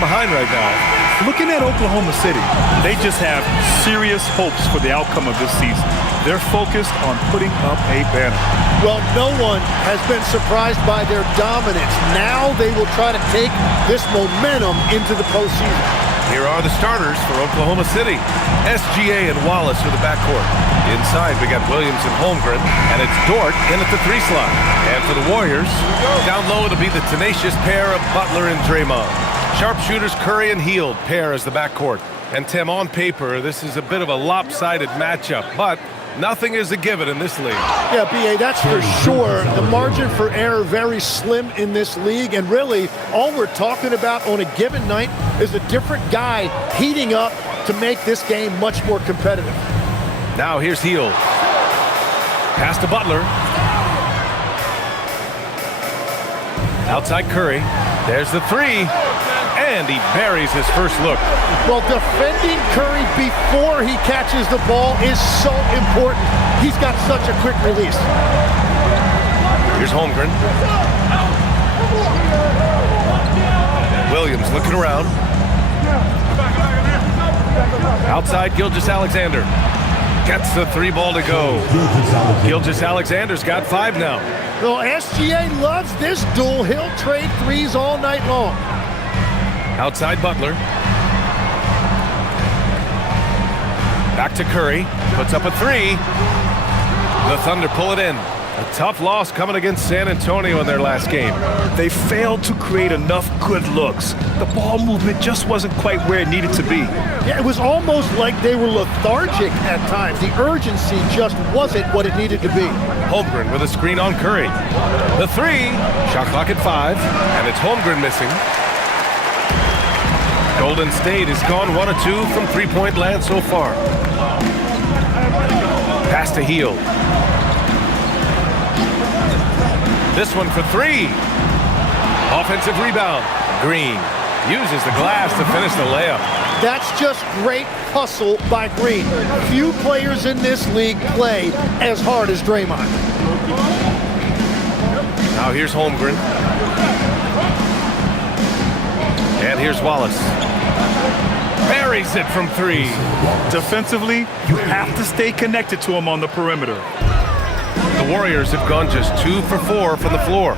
behind right now. Looking at Oklahoma City, they just have serious hopes for the outcome of this season. They're focused on putting up a banner. Well, no one has been surprised by their dominance. Now they will try to take this momentum into the postseason. Here are the starters for Oklahoma City. SGA and Wallace are the backcourt. Inside, we got Williams and Holmgren, and it's Dort in at the 3 slot. And for the Warriors, down low it'll be the tenacious pair of Butler and Draymond. Sharpshooters Curry and Hield pair as the backcourt. And Tim, on paper, this is a bit of a lopsided matchup, but nothing is a given in this league. Yeah, B.A., that's for sure. The margin for error very slim in this league, and really all we're talking about on a given night is a different guy heating up to make this game much more competitive. Now here's Hield. Pass to Butler. Outside Curry. There's the 3. And he buries his first look. Well, defending Curry before he catches the ball is so important. He's got such a quick release. Here's Holmgren. Williams looking around. Outside Gilgeous-Alexander. Gets the 3 ball to go. Gilgeous-Alexander's got 5 now. Well, SGA loves this duel. He'll trade 3s all night long. Outside Butler. Back to Curry. Puts up a 3. The Thunder pull it in. A tough loss coming against San Antonio in their last game. They failed to create enough good looks. The ball movement just wasn't quite where it needed to be. Yeah, it was almost like they were lethargic at times. The urgency just wasn't what it needed to be. Holmgren with a screen on Curry. The 3. Shot clock at 5. And it's Holmgren missing. Golden State has gone 1 of 2 from 3-point land so far. Pass to Hield. This one for 3. Offensive rebound. Green uses the glass to finish the layup. That's just great hustle by Green. Few players in this league play as hard as Draymond. Now here's Holmgren. And here's Wallace. Buries it from 3. Defensively, you have to stay connected to him on the perimeter. The Warriors have gone just 2 for 4 from the floor.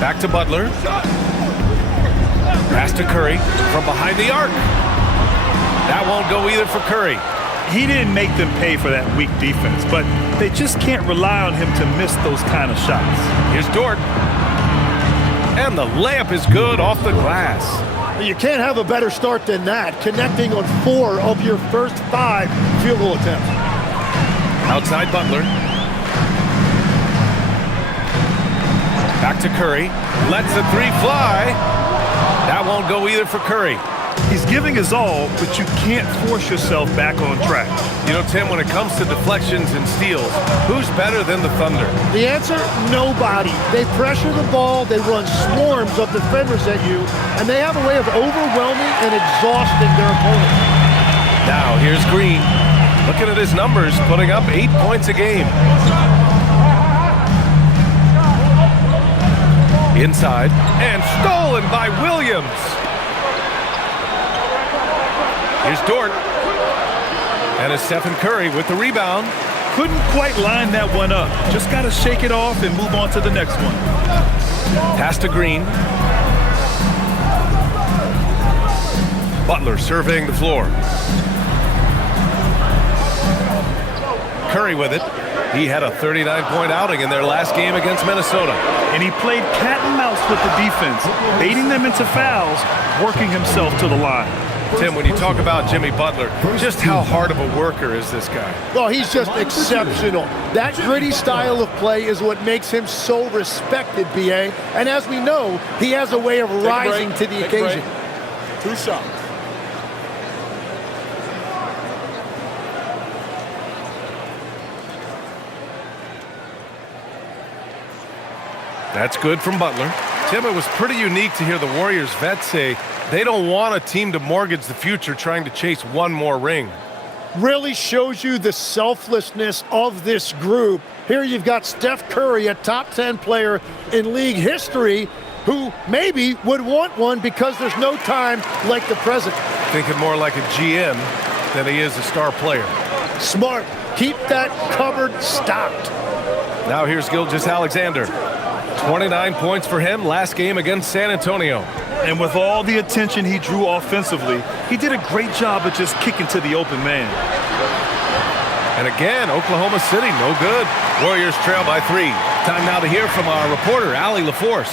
Back to Butler. Pass to Curry from behind the arc. That won't go either for Curry. He didn't make them pay for that weak defense, but they just can't rely on him to miss those kind of shots. Here's Dort. And the layup is good off the glass. You can't have a better start than that, connecting on 4 of your first 5 field goal attempts. Outside Butler. Back to Curry. Lets the 3 fly. That won't go either for Curry. He's giving his all, but you can't force yourself back on track. You know, Tim, when it comes to deflections and steals, who's better than the Thunder? The answer, nobody. They pressure the ball, they run swarms of defenders at you, and they have a way of overwhelming and exhausting their opponent. Now, here's Green. Looking at his numbers, putting up 8 points a game. Inside, and stolen by Williams. Here's Dort. And it's Stephen Curry with the rebound. Couldn't quite line that one up. Just got to shake it off and move on to the next one. Pass to Green. Butler surveying the floor. Curry with it. He had a 39-point outing in their last game against Minnesota. And he played cat and mouse with the defense, baiting them into fouls, working himself to the line. Tim, when you talk about Jimmy Butler, just how hard of a worker is this guy? Well, he's just exceptional. That gritty style of play is what makes him so respected, B.A. And as we know, he has a way of rising to the occasion. 2 shots. That's good from Butler. Tim, it was pretty unique to hear the Warriors vets say they don't want a team to mortgage the future trying to chase one more ring. really shows you the selflessness of this group. Here you've got Steph Curry, a top 10 player in league history, who maybe would want one because there's no time like the present. Thinking more like a GM than he is a star player. Smart. Keep that cupboard stocked. Now here's Gilgeous-Alexander. 29 points for him last game against San Antonio. And with all the attention he drew offensively, he did a great job of just kicking to the open man. And again, Oklahoma City, no good. Warriors trail by 3. Time now to hear from our reporter, Allie LaForce.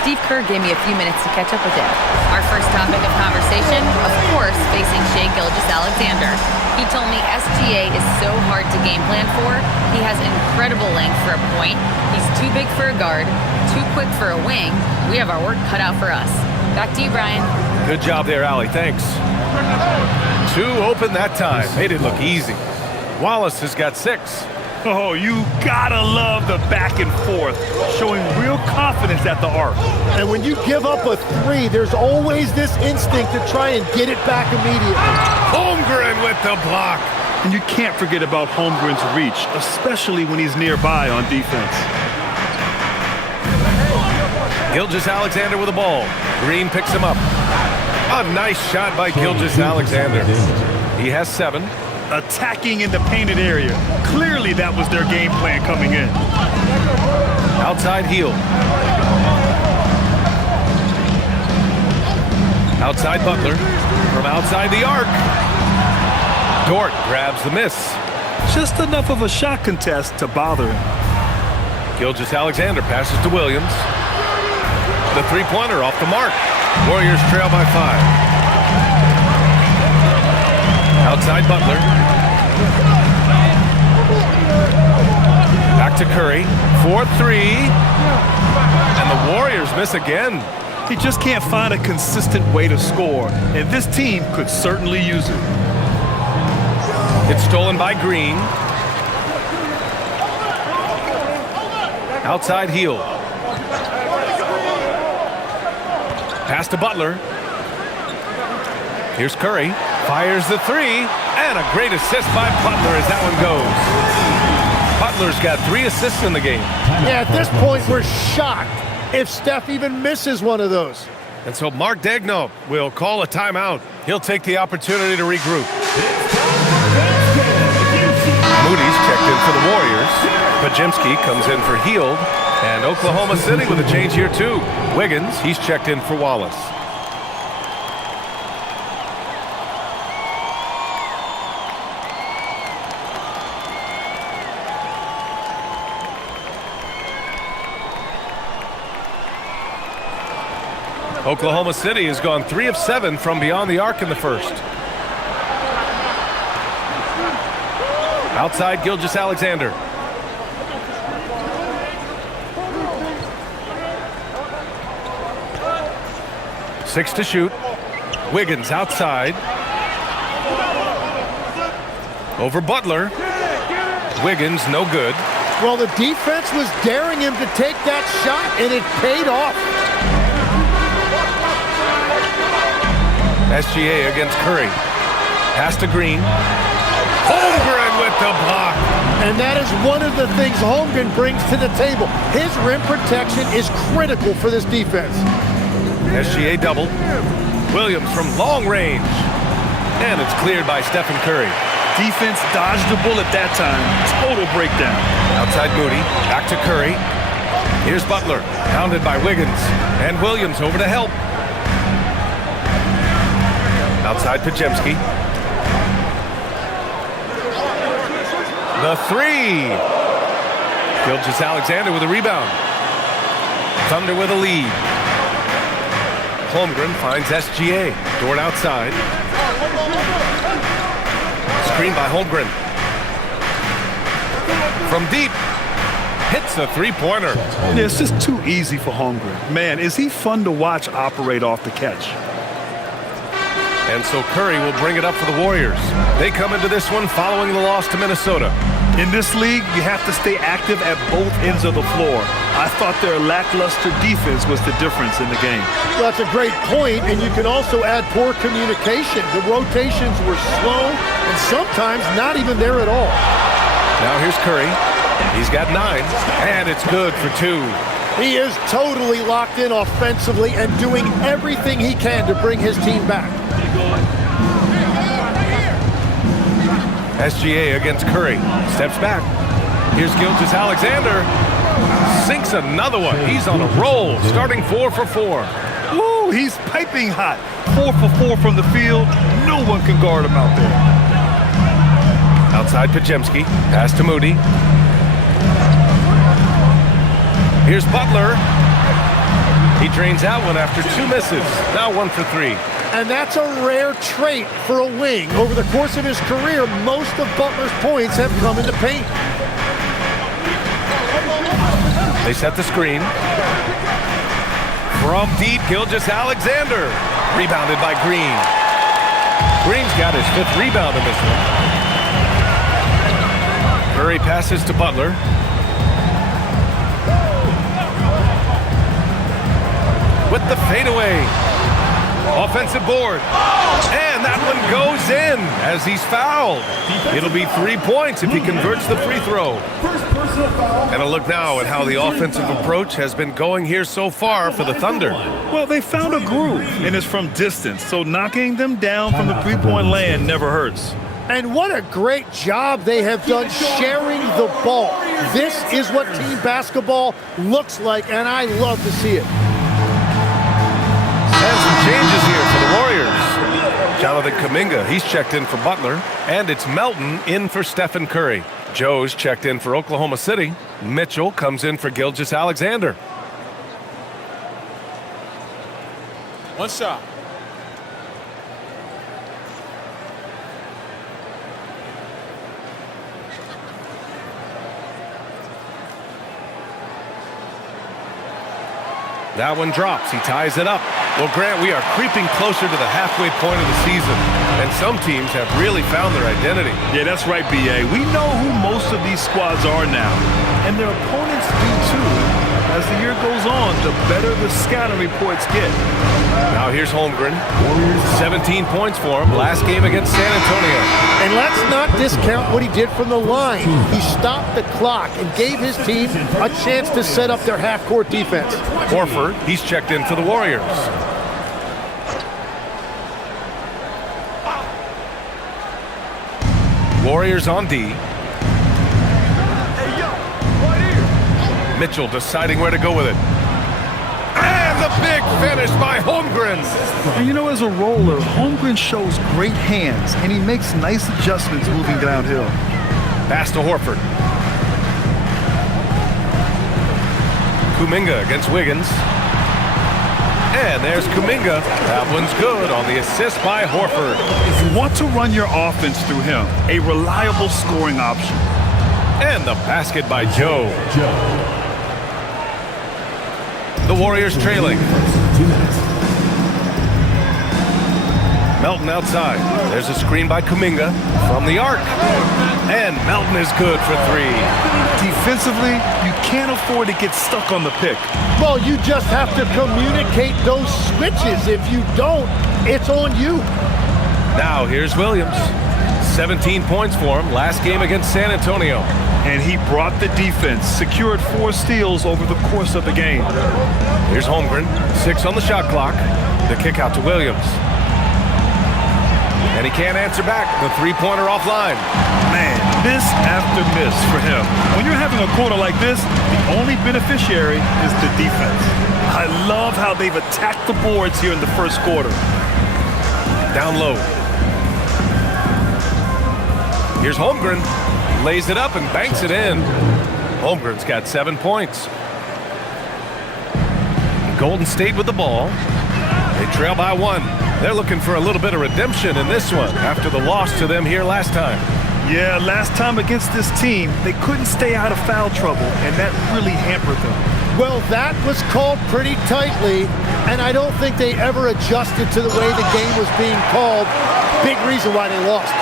Steve Kerr gave me a few minutes to catch up with him. Our first topic of conversation, of course, facing Shai Gilgeous-Alexander. He told me SGA is so hard to game plan for. He has incredible length for a point. He's too big for a guard, too quick for a wing. We have our work cut out for us. Back to you, Brian. Good job there, Allie. Thanks. 2 open that time. Made it look easy. Wallace has got 6. Oh, you gotta love the back and forth, showing real confidence at the arc. And when you give up a 3, there's always this instinct to try and get it back immediately. Holmgren with the block. And you can't forget about Holmgren's reach, especially when he's nearby on defense. Gilgeous-Alexander with the ball. Green picks him up. A nice shot by Gilgeous-Alexander. He has 7. Attacking in the painted area. Clearly that was their game plan coming in. Outside heel. Outside Butler. From outside the arc. Dort grabs the miss. Just enough of a shot contest to bother him. Gilgeous-Alexander passes to Williams. The three-pointer off the mark. Warriors trail by 5. Outside Butler. Back to Curry. 4-3. And the Warriors miss again. He just can't find a consistent way to score, and this team could certainly use it. It's stolen by Green. Outside heel. Pass to Butler. Here's Curry. Fires the 3. And a great assist by Butler as that one goes. Butler's got 3 assists in the game. Yeah, at this point, we're shocked if Steph even misses one of those. And so Mark Daigneault will call a timeout. He'll take the opportunity to regroup. Moody's checked in for the Warriors. Pajimski comes in for Hield. And Oklahoma City with a change here too. Wiggins, he's checked in for Wallace. Oklahoma City has gone 3 of 7 from beyond the arc in the first. Outside Gilgeous-Alexander. Six to shoot. Wiggins outside. Over Butler. Wiggins no good. Well, the defense was daring him to take that shot, and it paid off. SGA against Curry. Pass to Green. Holmgren with the block. And that is one of the things Holmgren brings to the table. His rim protection is critical for this defense. SGA double. Williams from long range. And it's cleared by Stephen Curry. Defense dodged the bullet that time. Total breakdown. Outside Moody. Back to Curry. Here's Butler. Pounded by Wiggins. And Williams over to help. Outside Pajemski. The 3. Gilgeous-Alexander with a rebound. Thunder with a lead. Holmgren finds SGA. Dort outside. Screen by Holmgren. From deep. Hits a three-pointer. Yeah, it's just too easy for Holmgren. Man, is he fun to watch operate off the catch. And so Curry will bring it up for the Warriors. They come into this one following the loss to Minnesota. In this league, you have to stay active at both ends of the floor. I thought their lackluster defense was the difference in the game. Well, that's a great point, and you can also add poor communication. The rotations were slow and sometimes not even there at all. Now here's Curry. He's got 9, and it's good for 2. He is totally locked in offensively and doing everything he can to bring his team back. SGA against Curry. Steps back. Here's Gilgeous-Alexander. Sinks another one. He's on a roll, starting 4 for 4. Woo, he's piping hot. 4 for 4 from the field. No one can guard him out there. Outside Pajemski. Pass to Moody. Here's Butler. He drains out one after 2 misses. Now 1 for 3. And that's a rare trait for a wing. Over the course of his career, most of Butler's points have come in the paint. They set the screen. From deep, Gilgeous-Alexander. Rebounded by Green. Green's got his 5th rebound in this one. Curry passes to Butler. With the fadeaway. Offensive board. And that one goes in as he's fouled. It'll be 3 points if he converts the free throw. And a look now at how the offensive approach has been going here so far for the Thunder. Well, they found a groove, and it's from distance, so knocking them down from the three-point land never hurts. And what a great job they have done sharing the ball. This is what team basketball looks like, and I love to see it. And some changes here for the Warriors. Jonathan Kuminga, he's checked in for Butler. And it's Melton in for Stephen Curry. Joe's checked in for Oklahoma City. Mitchell comes in for Gilgeous-Alexander. One shot. That one drops. He ties it up. Well, Grant, we are creeping closer to the halfway point of the season, and some teams have really found their identity. Yeah, that's right, B.A. We know who most of these squads are now, and their opponents do too. As the year goes on, the better the scouting reports get. Now here's Holmgren. 17 points for him last game against San Antonio. And let's not discount what he did from the line. He stopped the clock and gave his team a chance to set up their half-court defense. Horford, he's checked in for the Warriors. Warriors on D. Mitchell deciding where to go with it. And the big finish by Holmgren. And you know, as a roller, Holmgren shows great hands, and he makes nice adjustments moving downhill. Pass to Horford. Kuminga against Wiggins. And there's Kuminga. That one's good on the assist by Horford. You want to run your offense through him, a reliable scoring option. And the basket by Joe. The Warriors trailing. 2 minutes. Melton outside. There's a screen by Kuminga from the arc. And Melton is good for 3. Defensively, you can't afford to get stuck on the pick. Well, you just have to communicate those switches. If you don't, it's on you. Now here's Williams. 17 points for him last game against San Antonio. And he brought the defense, secured 4 steals over the course of the game. Here's Holmgren, 6 on the shot clock. The kick out to Williams. And he can't answer back. The three-pointer offline. Man, miss after miss for him. When you're having a quarter like this, the only beneficiary is the defense. I love how they've attacked the boards here in the first quarter. Down low. Here's Holmgren. Lays it up and banks it in. Holmgren's got 7 points. Golden State with the ball. They trail by 1. They're looking for a little bit of redemption in this one after the loss to them here last time. Yeah, last time against this team, they couldn't stay out of foul trouble, and that really hampered them. Well, that was called pretty tightly, and I don't think they ever adjusted to the way the game was being called. Big reason why they lost.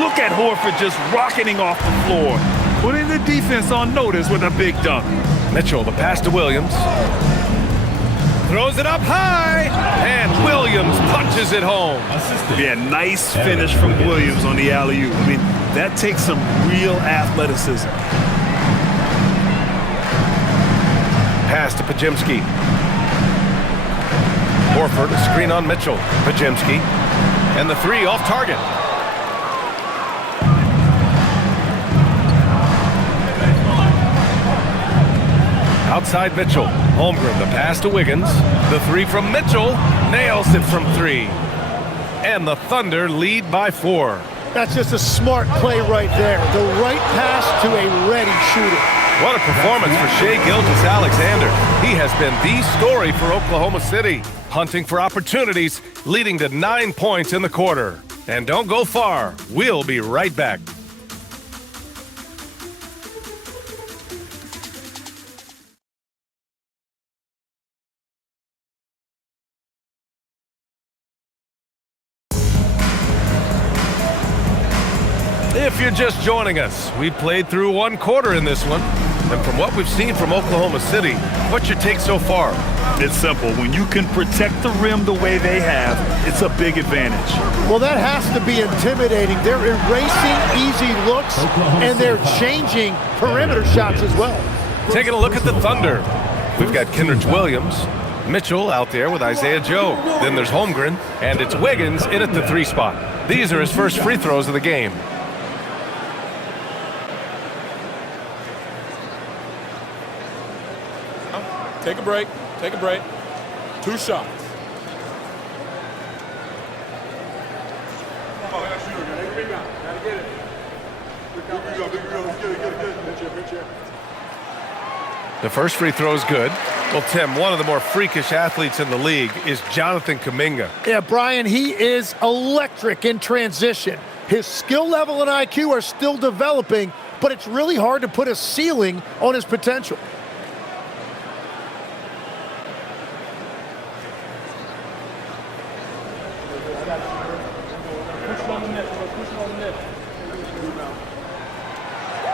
Look at Horford just rocketing off the floor, putting the defense on notice with a big dunk. Mitchell, the pass to Williams. Throws it up high, and Williams punches it home. Yeah, nice finish from Williams on the alley-oop. I mean, that takes some real athleticism. Pass to Pajemski. Horford, a screen on Mitchell. Pajemski, and the three off target. Outside Mitchell. Holmgren, the pass to Wiggins. The three from Mitchell. Nails it from three. And the Thunder lead by 4. That's just a smart play right there. The right pass to a ready shooter. What a performance for Shai Gilgeous-Alexander. He has been the story for Oklahoma City, hunting for opportunities, leading to 9 points in the quarter. And don't go far. We'll be right back. If you're just joining us, we played through 1 quarter in this one. And from what we've seen from Oklahoma City, what's your take so far? It's simple. When you can protect the rim the way they have, it's a big advantage. Well, that has to be intimidating. They're erasing easy looks, and they're changing perimeter shots as well. Taking a look at the Thunder. We've got Kendrick Williams, Mitchell out there with Isaiah Joe. Then there's Holmgren, and it's Wiggins in at the 3 spot. These are his first free throws of the game. Take a break. Take a break. 2 shots. The first free throw is good. Well, Tim, one of the more freakish athletes in the league is Jonathan Kuminga. Yeah, Brian, he is electric in transition. His skill level and IQ are still developing, but it's really hard to put a ceiling on his potential.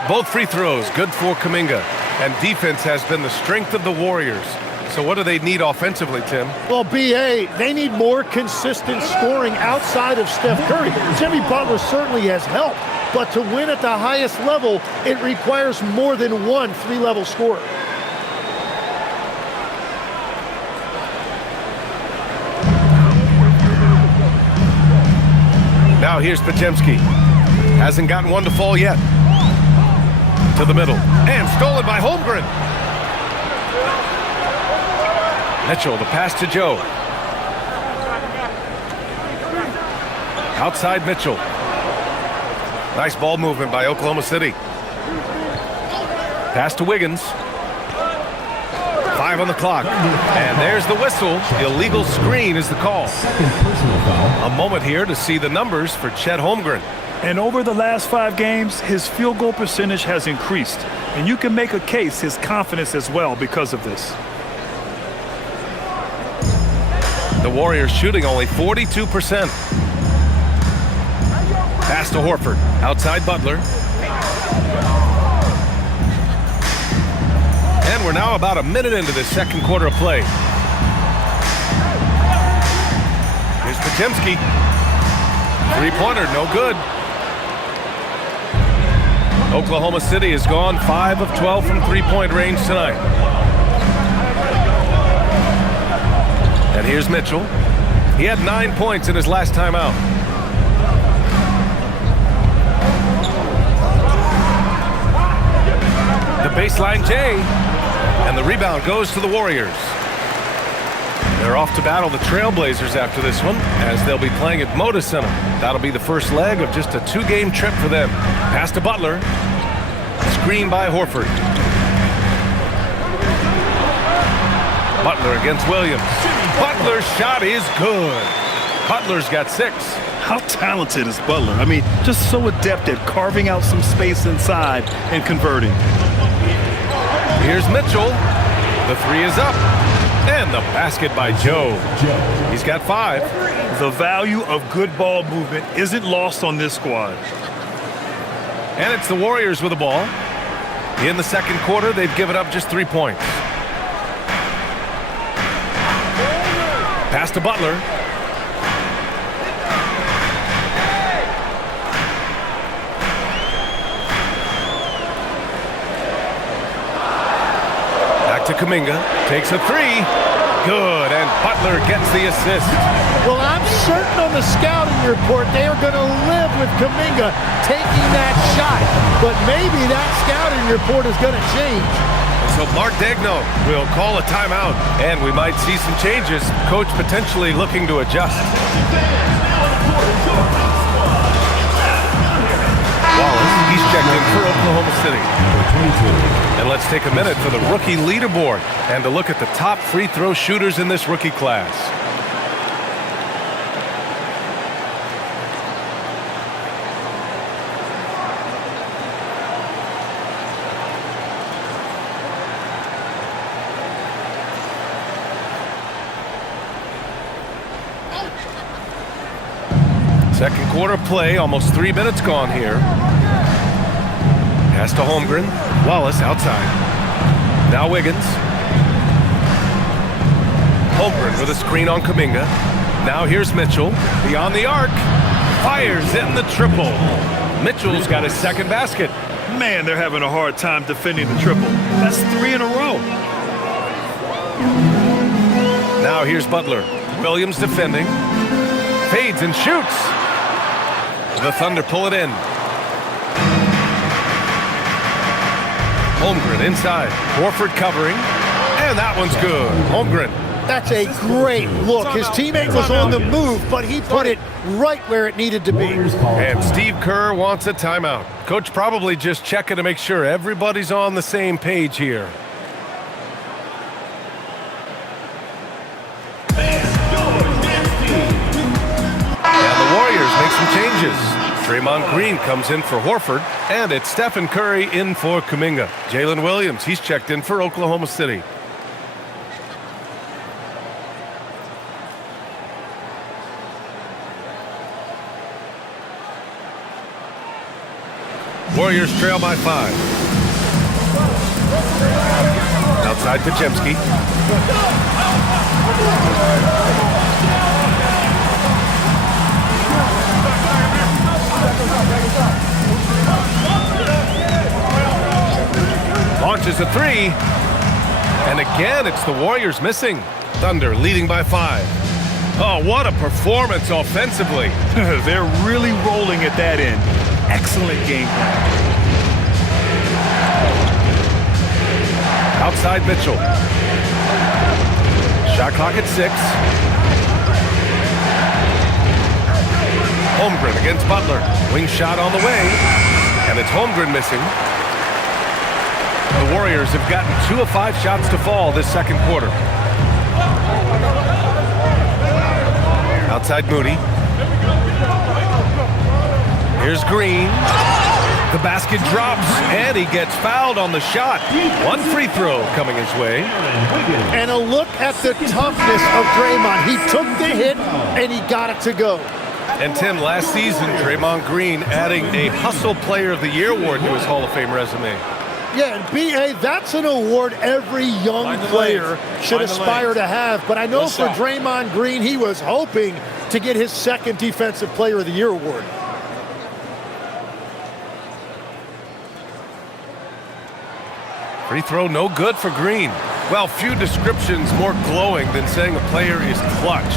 Both free throws good for Kuminga. And defense has been the strength of the Warriors. So what do they need offensively, Tim? Well, BA, they need more consistent scoring outside of Steph Curry. Jimmy Butler certainly has helped, but to win at the highest level, it requires more than one 3-level scorer. Now here's Pajemski. Hasn't gotten one to fall yet. To the middle. And stolen by Holmgren. Mitchell, the pass to Joe. Outside Mitchell. Nice ball movement by Oklahoma City. Pass to Wiggins. 5 on the clock. And there's the whistle. Illegal screen is the call. A moment here to see the numbers for Chet Holmgren. And over the last 5 games, his field goal percentage has increased. And you can make a case his confidence as well because of this. The Warriors shooting only 42%. Pass to Horford. Outside Butler. And we're now about a minute into this second quarter of play. Here's Pajemski. 3-pointer, no good. Oklahoma City has gone 5 of 12 from 3-point range tonight. And here's Mitchell. He had 9 points in his last time out. The baseline J. And the rebound goes to the Warriors. They're off to battle the Trailblazers after this one, as they'll be playing at Moda Center. That'll be the first leg of just a 2-game trip for them. Pass to Butler. Screen by Horford. Butler against Williams. Butler's shot is good. Butler's got 6. How talented is Butler? I mean, just so adept at carving out some space inside and converting. Here's Mitchell. The 3 is up. And the basket by Joe. He's got 5. The value of good ball movement isn't lost on this squad. And it's the Warriors with the ball. In the second quarter, they've given up just 3 points. Pass to Butler. Back to Kuminga. Takes a 3. Good, and Butler gets the assist. Well, I'm certain on the scouting report they are going to live with Kuminga taking that shot. But maybe that scouting report is going to change. So Mark Daigneault will call a timeout, and we might see some changes. Coach potentially looking to adjust. Wallace, he's checked in for Oklahoma City. And let's take a minute for the rookie leaderboard and to look at the top free throw shooters in this rookie class. Second quarter play, almost 3 minutes gone here. Pass to Holmgren. Wallace outside. Now Wiggins. Holmgren with a screen on Kuminga. Now here's Mitchell. Beyond the arc. Fires in the triple. Mitchell's got his second basket. Man, they're having a hard time defending the triple. That's 3 in a row. Now here's Butler. Williams defending. Fades and shoots. The Thunder pull it in. Holmgren inside. Horford covering. And that one's good. Holmgren. That's a great look. His teammate was on the move, but he put it right where it needed to be. And Steve Kerr wants a timeout. Coach probably just checking to make sure everybody's on the same page here. And the Warriors make some changes. Draymond Green comes in for Horford, and it's Stephen Curry in for Kuminga. Jalen Williams, he's checked in for Oklahoma City. Warriors trail by 5. Outside Podziemski. Launches a 3. And again, it's the Warriors missing. Thunder leading by 5. Oh, what a performance offensively. They're really rolling at that end. Excellent game plan. Outside Mitchell. Shot clock at 6. Holmgren against Butler. Wing shot on the way. And it's Holmgren missing. The Warriors have gotten 2 of 5 shots to fall this second quarter. Outside Moody. Here's Green. The basket drops, and he gets fouled on the shot. 1 free throw coming his way. And a look at the toughness of Draymond. He took the hit, and he got it to go. And Tim, last season, Draymond Green adding a Hustle Player of the Year award to his Hall of Fame resume. Yeah, and B.A., that's an award every young player should aspire to have. But I know for Draymond Green, he was hoping to get his second Defensive Player of the Year award. Free throw no good for Green. Well, few descriptions more glowing than saying a player is clutch.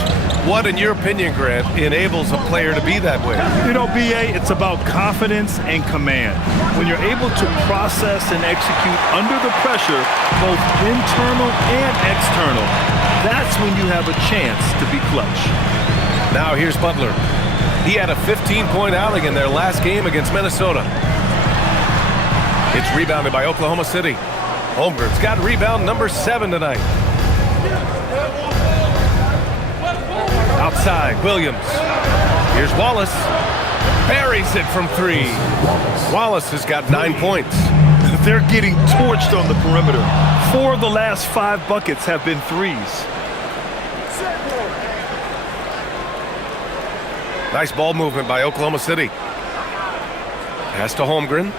What, in your opinion, Grant, enables a player to be that way? You know, B.A., it's about confidence and command. When you're able to process and execute under the pressure, both internal and external, that's when you have a chance to be clutch. Now here's Butler. He had a 15-point outing in their last game against Minnesota. It's rebounded by Oklahoma City. Holmgren's got rebound number 7 tonight. Outside, Williams. Here's Wallace. Buries it from 3. Wallace has got 9 points. They're getting torched on the perimeter. 4 of the last 5 buckets have been threes. Nice ball movement by Oklahoma City. Pass to Holmgren.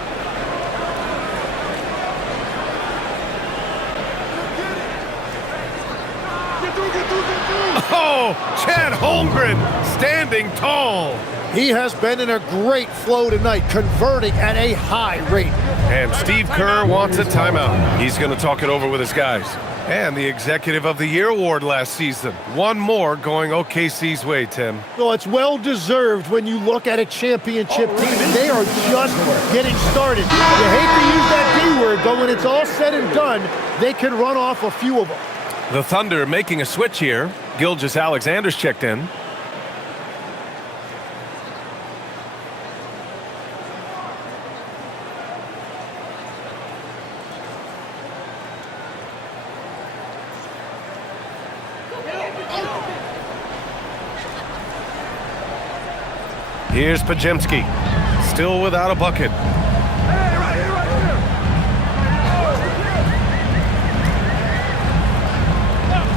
Oh, Chad Holmgren standing tall. He has been in a great flow tonight, converting at a high rate. And Steve Kerr wants a timeout. He's going to talk it over with his guys. And the Executive of the Year award last season. One more going OKC's way, Tim. Well, it's well-deserved when you look at a championship team, and they are just getting started. You hate to use that D word, but when it's all said and done, they can run off a few of them. The Thunder making a switch here. Gilgeous-Alexander's checked in. Here's Pajemski, still without a bucket.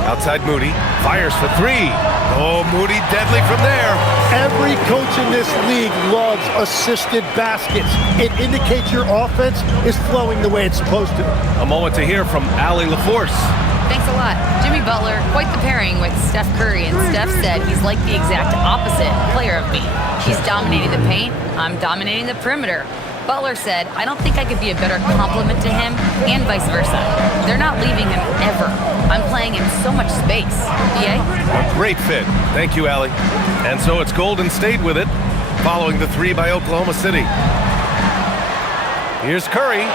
Outside Moody, fires for 3. Oh, Moody deadly from there. Every coach in this league loves assisted baskets. It indicates your offense is flowing the way it's supposed to. A moment to hear from Allie LaForce. Thanks a lot. Jimmy Butler, quite the pairing with Steph Curry, and Steph said he's like the exact opposite player of me. He's dominating the paint, I'm dominating the perimeter. Butler said, I don't think I could be a better complement to him, and vice versa. They're not leaving him ever. I'm playing in so much space. BA? A great fit. Thank you, Allie. And so it's Golden State with it, following the 3 by Oklahoma City. Here's Curry.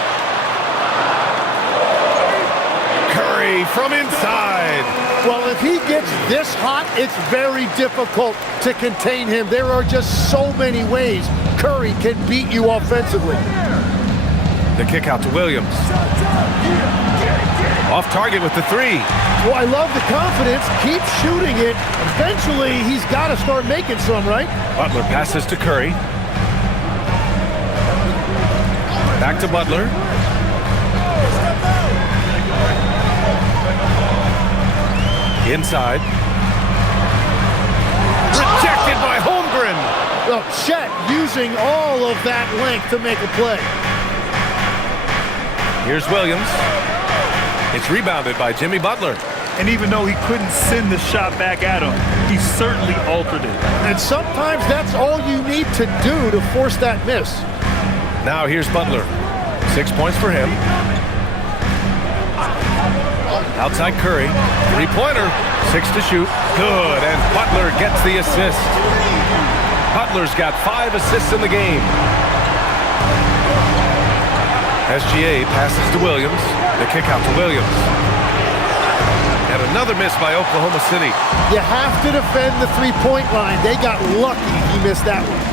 Curry from inside. Well, if he gets this hot, it's very difficult to contain him. There are just so many ways Curry can beat you offensively. The kick out to Williams. Off target with the 3. Well, I love the confidence. Keep shooting it. Eventually, he's got to start making some, right? Butler passes to Curry. Back to Butler. Inside. Rejected by Holmgren. Well, Chet using all of that length to make a play. Here's Williams. It's rebounded by Jimmy Butler. And even though he couldn't send the shot back at him, he certainly altered it. And sometimes that's all you need to do to force that miss. Now here's Butler. 6 points for him. Outside Curry. 3-pointer. 6 to shoot. Good. And Butler gets the assist. Butler's got 5 assists in the game. SGA passes to Williams. The kick out to Williams. And another miss by Oklahoma City. You have to defend the three-point line. They got lucky he missed that one.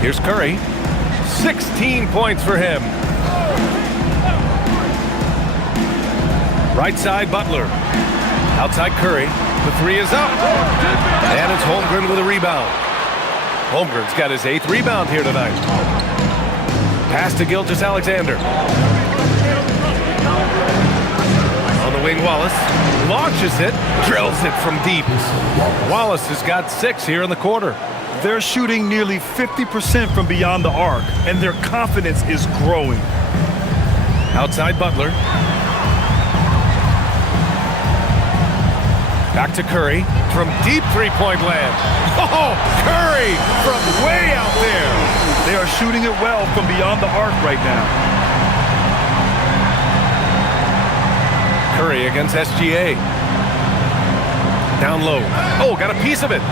Here's Curry. 16 points for him. Right side, Butler. Outside Curry. The 3 is up. And it's Holmgren with a rebound. Holmgren's got his 8th rebound here tonight. Pass to Gilgeous-Alexander. On the wing, Wallace. Launches it. Drills it from deep. Wallace has got 6 here in the quarter. They're shooting nearly 50% from beyond the arc, and their confidence is growing. Outside Butler. Back to Curry from deep three-point land. Oh, Curry from way out there. They are shooting it well from beyond the arc right now. Curry against SGA. Down low. Oh, got a piece of it.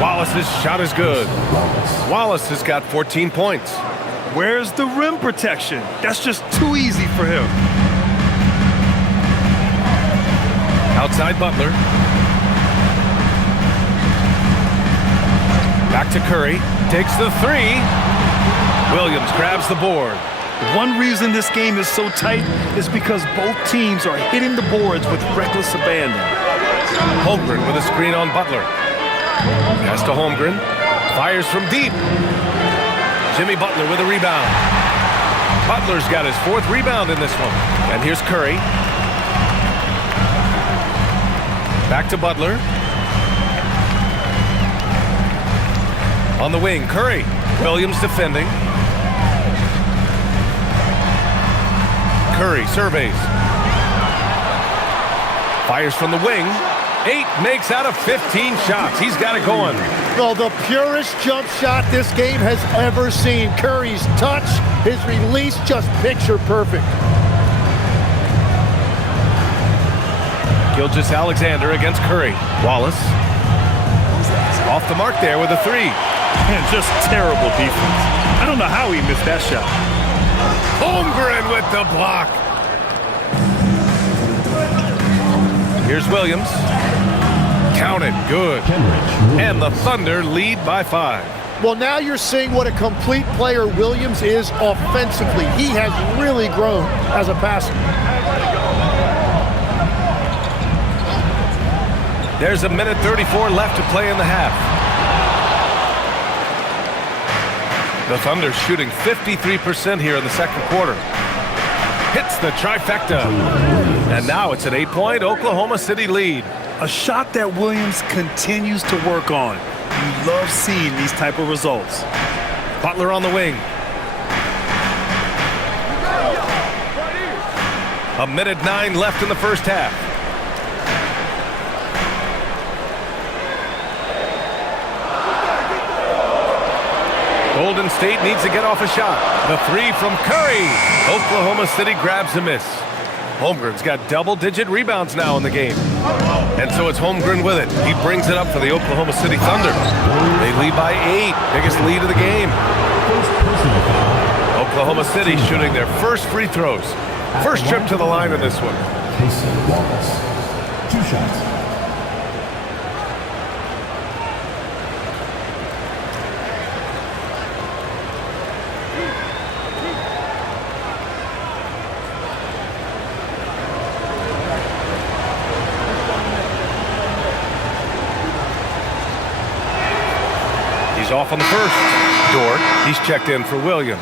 Wallace's shot is good. Wallace has got 14 points. Where's the rim protection? That's just too easy for him. Outside Butler. Back to Curry. Takes the 3. Williams grabs the board. One reason this game is so tight is because both teams are hitting the boards with reckless abandon. Holmgren with a screen on Butler. Pass to Holmgren. Fires from deep. Jimmy Butler with a rebound. Butler's got his 4th rebound in this one. And here's Curry. Back to Butler. On the wing, Curry. Williams defending. Curry surveys. Fires from the wing. 8 makes out of 15 shots. He's got it going. Well, the purest jump shot this game has ever seen. Curry's touch, his release, just picture perfect. Gilgeous-Alexander against Curry. Wallace. Off the mark there with a 3. And just terrible defense. I don't know how he missed that shot. Holmgren with the block. Here's Williams. Counted. Good. And the Thunder lead by 5. Well, now you're seeing what a complete player Williams is offensively. He has really grown as a passer. There's a minute 34 left to play in the half. The Thunder shooting 53% here in the second quarter. Hits the trifecta. And now it's an 8-point Oklahoma City lead. A shot that Williams continues to work on. You love seeing these type of results. Butler on the wing. A minute 9 left in the first half. Golden State needs to get off a shot. The 3 from Curry. Oklahoma City grabs a miss. Holmgren's got double-digit rebounds now in the game. And so it's Holmgren with it. He brings it up for the Oklahoma City Thunder. They lead by 8. Biggest lead of the game. Oklahoma City shooting their first free throws. First trip to the line in this one. 2 shots. Off on the first. Dort, he's checked in for Williams.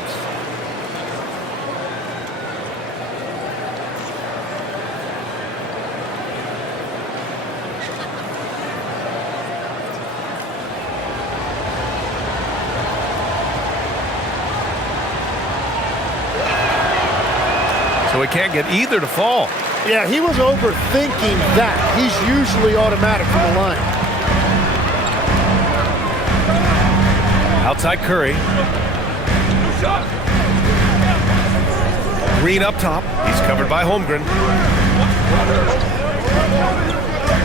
So he can't get either to fall. Yeah, he was overthinking that. He's usually automatic from the line. Outside Curry. Green up top. He's covered by Holmgren.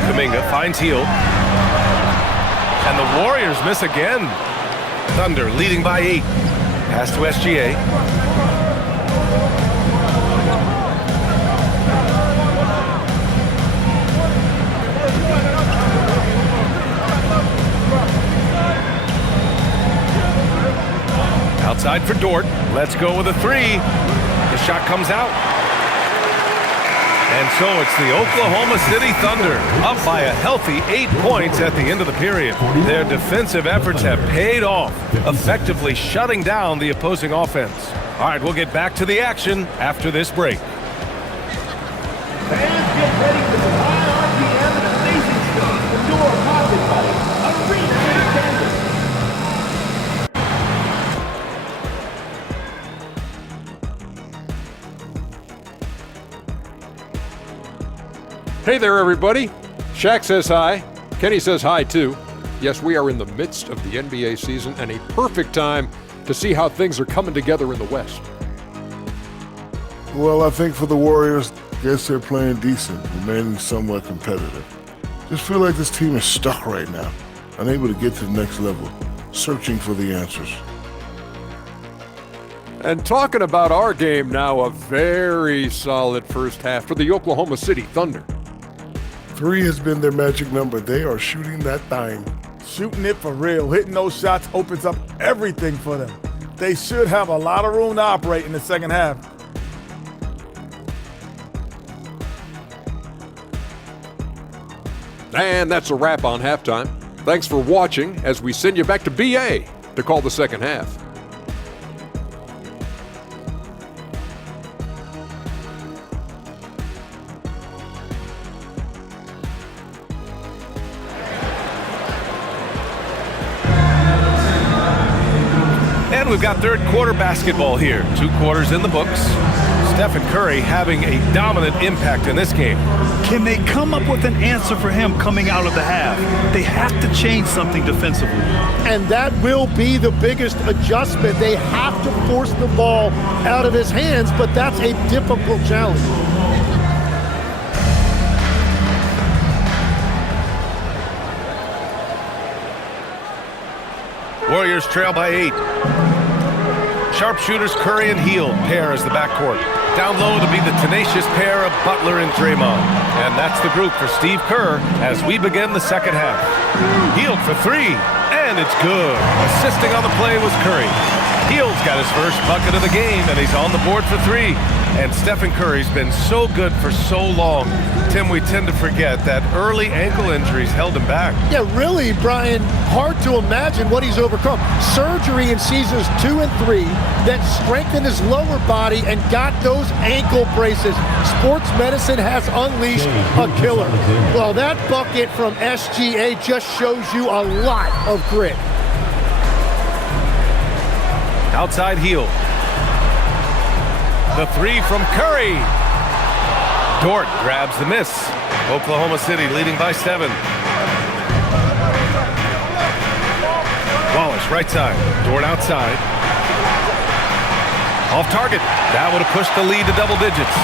Kuminga finds Hield. And the Warriors miss again. Thunder leading by 8. Pass to SGA. Outside for Dort. Let's go with a 3. The shot comes out. And so it's the Oklahoma City Thunder up by a healthy 8 points at the end of the period. Their defensive efforts have paid off, effectively shutting down the opposing offense. All right, we'll get back to the action after this break. Fans, get ready for the high RPM and amazing stuff. The door powered by Arena Entertainment. Hey there, everybody. Shaq says hi. Kenny says hi, too. Yes, we are in the midst of the NBA season and a perfect time to see how things are coming together in the West. Well, I think for the Warriors, I guess they're playing decent, remaining somewhat competitive. Just feel like this team is stuck right now, unable to get to the next level, searching for the answers. And talking about our game now, a very solid first half for the Oklahoma City Thunder. 3 has been their magic number. They are shooting that thing. Shooting it for real. Hitting those shots opens up everything for them. They should have a lot of room to operate in the second half. And that's a wrap on halftime. Thanks for watching as we send you back to BA to call the second half. And we've got third quarter basketball here. 2 quarters in the books. Stephen Curry having a dominant impact in this game. Can they come up with an answer for him coming out of the half? They have to change something defensively. And that will be the biggest adjustment. They have to force the ball out of his hands, but that's a difficult challenge. Warriors trail by 8. Sharpshooters Curry and Hield pair as the backcourt. Down low to be the tenacious pair of Butler and Draymond. And that's the group for Steve Kerr as we begin the second half. Hield for 3, and it's good. Assisting on the play was Curry. Hield's got his first bucket of the game, and he's on the board for 3. And Stephen Curry's been so good for so long. Tim, we tend to forget that early ankle injuries held him back. Yeah, really, Brian, hard to imagine what he's overcome. Surgery in seasons 2 and 3 that strengthened his lower body and got those ankle braces. Sports medicine has unleashed a killer. Well, that bucket from SGA just shows you a lot of grit. Outside Hield. The 3 from Curry. Dort grabs the miss. Oklahoma City leading by 7. Wallace right side. Dort outside. Off target. That would have pushed the lead to double digits.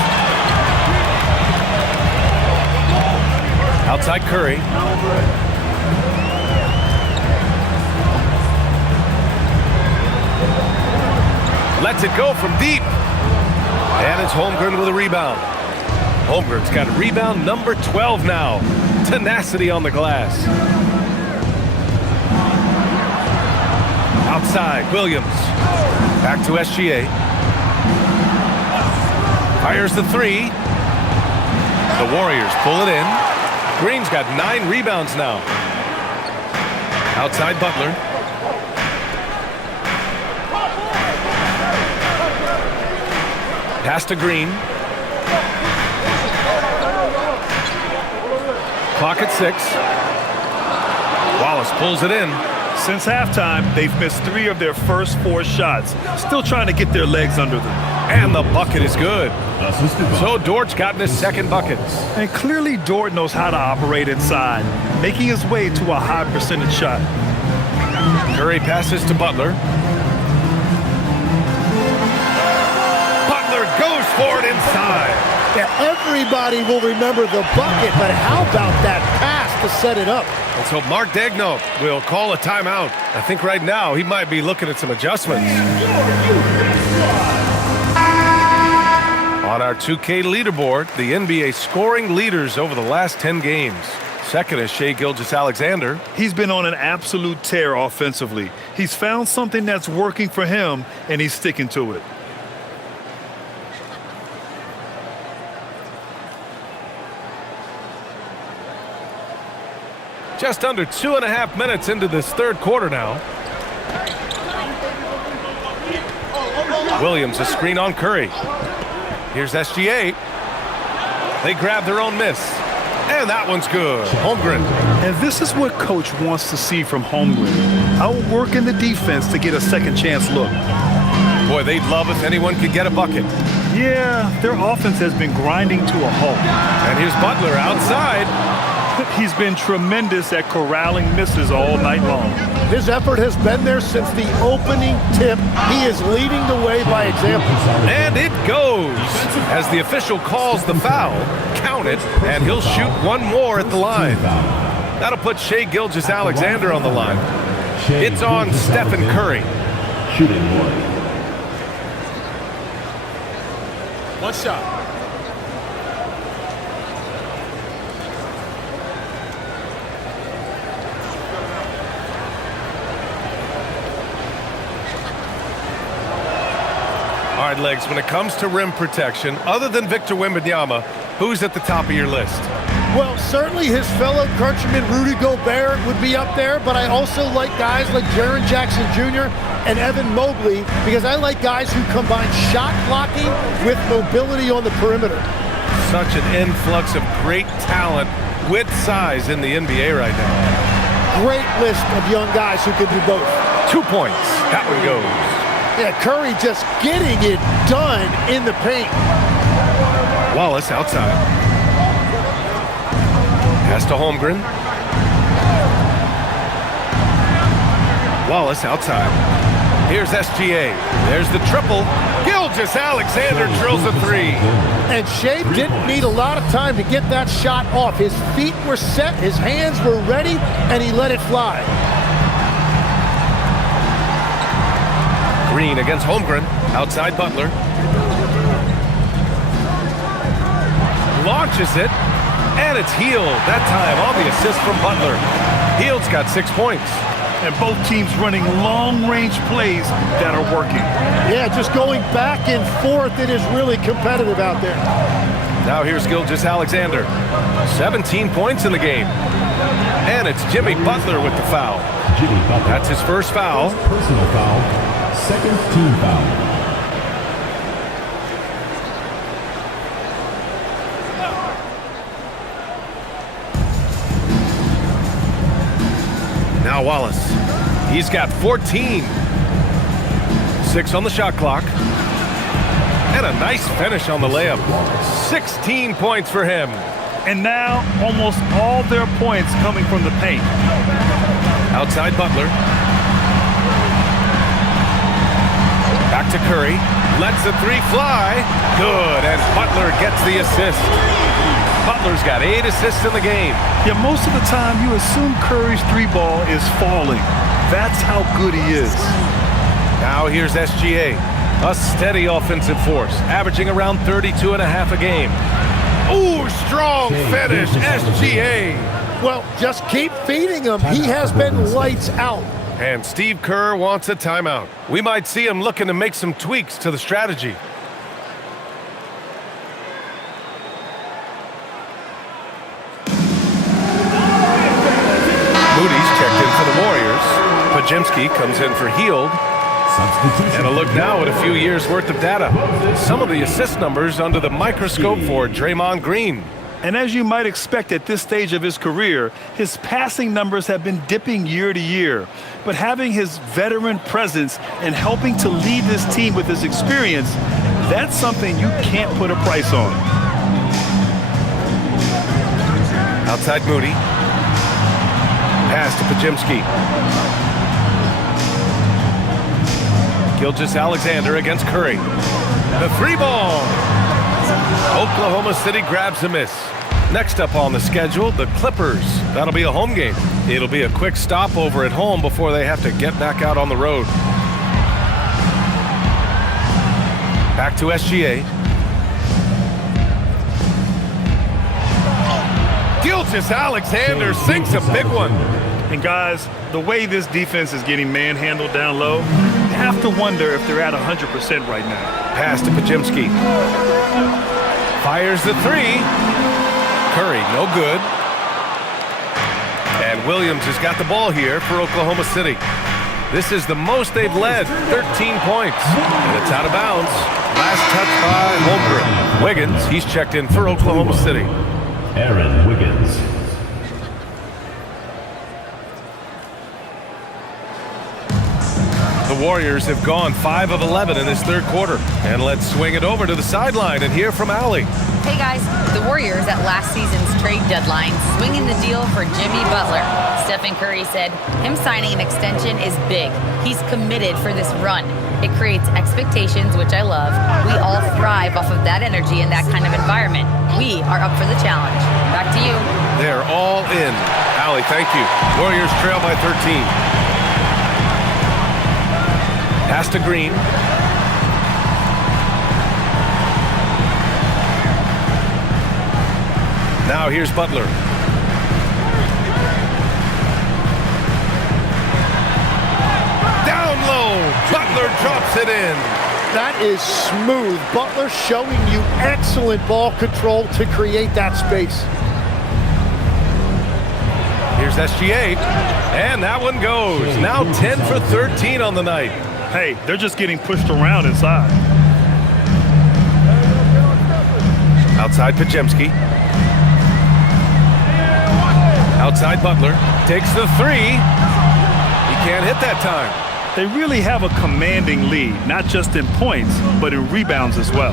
Outside Curry. Lets it go from deep. And it's Holmgren with a rebound. Holmgren's got rebound number 12 now. Tenacity on the glass. Outside, Williams. Back to SGA. Fires the 3. The Warriors pull it in. Green's got 9 rebounds now. Outside Butler. Pass to Green. Clock at 6. Wallace pulls it in. Since halftime, they've missed 3 of their first 4 shots. Still trying to get their legs under them. And the bucket is good. So Dort's gotten his second bucket. And clearly Dort knows how to operate inside, making his way to a high percentage shot. Curry passes to Butler. Goes for it inside. Yeah, everybody will remember the bucket, but how about that pass to set it up? And so Mark Daigneault will call a timeout. I think right now he might be looking at some adjustments. On our 2K leaderboard, the NBA scoring leaders over the last 10 games. Second is Shai Gilgeous-Alexander. He's been on an absolute tear offensively. He's found something that's working for him, and he's sticking to it. Just under 2.5 minutes into this third quarter now. Williams a screen on Curry. Here's SGA. They grab their own miss. And that one's good. Holmgren. And this is what Coach wants to see from Holmgren. Outworking the defense to get a second chance look. Boy, they'd love if anyone could get a bucket. Yeah, their offense has been grinding to a halt. And here's Butler outside. He's been tremendous at corralling misses all night long. His effort has been there since the opening tip. He is leading the way by example. And it goes. As the official calls the foul, count it, and he'll shoot one more at the line. That'll put Shai Gilgeous-Alexander on the line. It's on Stephen Curry. Shooting one. One shot. outside legs when it comes to rim protection. Other than Victor Wembanyama, who's at the top of your list? Well, certainly his fellow countryman Rudy Gobert would be up there, but I also like guys like Jaren Jackson Jr. and Evan Mobley because I like guys who combine shot blocking with mobility on the perimeter. Such an influx of great talent with size in the NBA right now. Great list of young guys who can do both. 2 points. That one goes. Yeah, Curry just getting it done in the paint. Wallace outside. Pass to Holmgren. Wallace outside. Here's SGA. There's the triple. Gilgeous-Alexander drills a three. And Shea didn't need a lot of time to get that shot off. His feet were set, his hands were ready, and he let it fly. Green against Holmgren. Outside Butler. Launches it. And it's Hield. That time, all the assists from Butler. Hield's got 6 points. And both teams running long-range plays that are working. Yeah, just going back and forth. It is really competitive out there. Now here's Gilgeous-Alexander. 17 points in the game. And it's Jimmy Butler with the foul. That's his first foul. Personal foul. Second team foul. Now Wallace. He's got 14. 6 on the shot clock. And a nice finish on the layup. 16 points for him. And now almost all their points coming from the paint. Outside Butler. Back to Curry. Lets the three fly. Good. And Butler gets the assist. Butler's got 8 assists in the game. Yeah, most of the time you assume Curry's three ball is falling. That's how good he is. Now here's SGA. A steady offensive force, averaging around 32 and a half a game. Ooh, strong finish, SGA. Well, just keep feeding him. He has been lights out. And Steve Kerr wants a timeout. We might see him looking to make some tweaks to the strategy. Moody's checked in for the Warriors. Pajemski comes in for Hield. And a look now at a few years' worth of data. Some of the assist numbers under the microscope for Draymond Green. And as you might expect at this stage of his career, his passing numbers have been dipping year to year. But having his veteran presence and helping to lead this team with his experience, that's something you can't put a price on. Outside Moody. Pass to Pajemski. Gilgeous-Alexander against Curry. The three ball. Oklahoma City grabs a miss. Next up on the schedule, the Clippers. That'll be a home game. It'll be a quick stopover at home before they have to get back out on the road. Back to SGA. Gilgeous-Alexander sinks a big one. And guys, the way this defense is getting manhandled down low, you have to wonder if they're at 100% right now. Pass to Pajemski. Fires the three. Curry, no good. And Williams has got the ball here for Oklahoma City. This is the most they've led, 13 points. And it's out of bounds. Last touch by Holmgren. Wiggins, he's checked in for Oklahoma City. Aaron Wiggins. The Warriors have gone 5 of 11 in this third quarter. And let's swing it over to the sideline and hear from Allie. Hey guys, the Warriors at last season's trade deadline swinging the deal for Jimmy Butler. Stephen Curry said him signing an extension is big. He's committed for this run. It creates expectations, which I love. We all thrive off of that energy in that kind of environment. We are up for the challenge. Back to you. They're all in. Allie, thank you. Warriors trail by 13. Pass to Green. Now here's Butler. Down low. Butler drops it in. That is smooth. Butler showing you excellent ball control to create that space. Here's SGA, and that one goes. Now 10 for 13 on the night. Hey, they're just getting pushed around inside. Outside Pajemski. Outside Butler. Takes the three. He can't hit that time. They really have a commanding lead, not just in points, but in rebounds as well.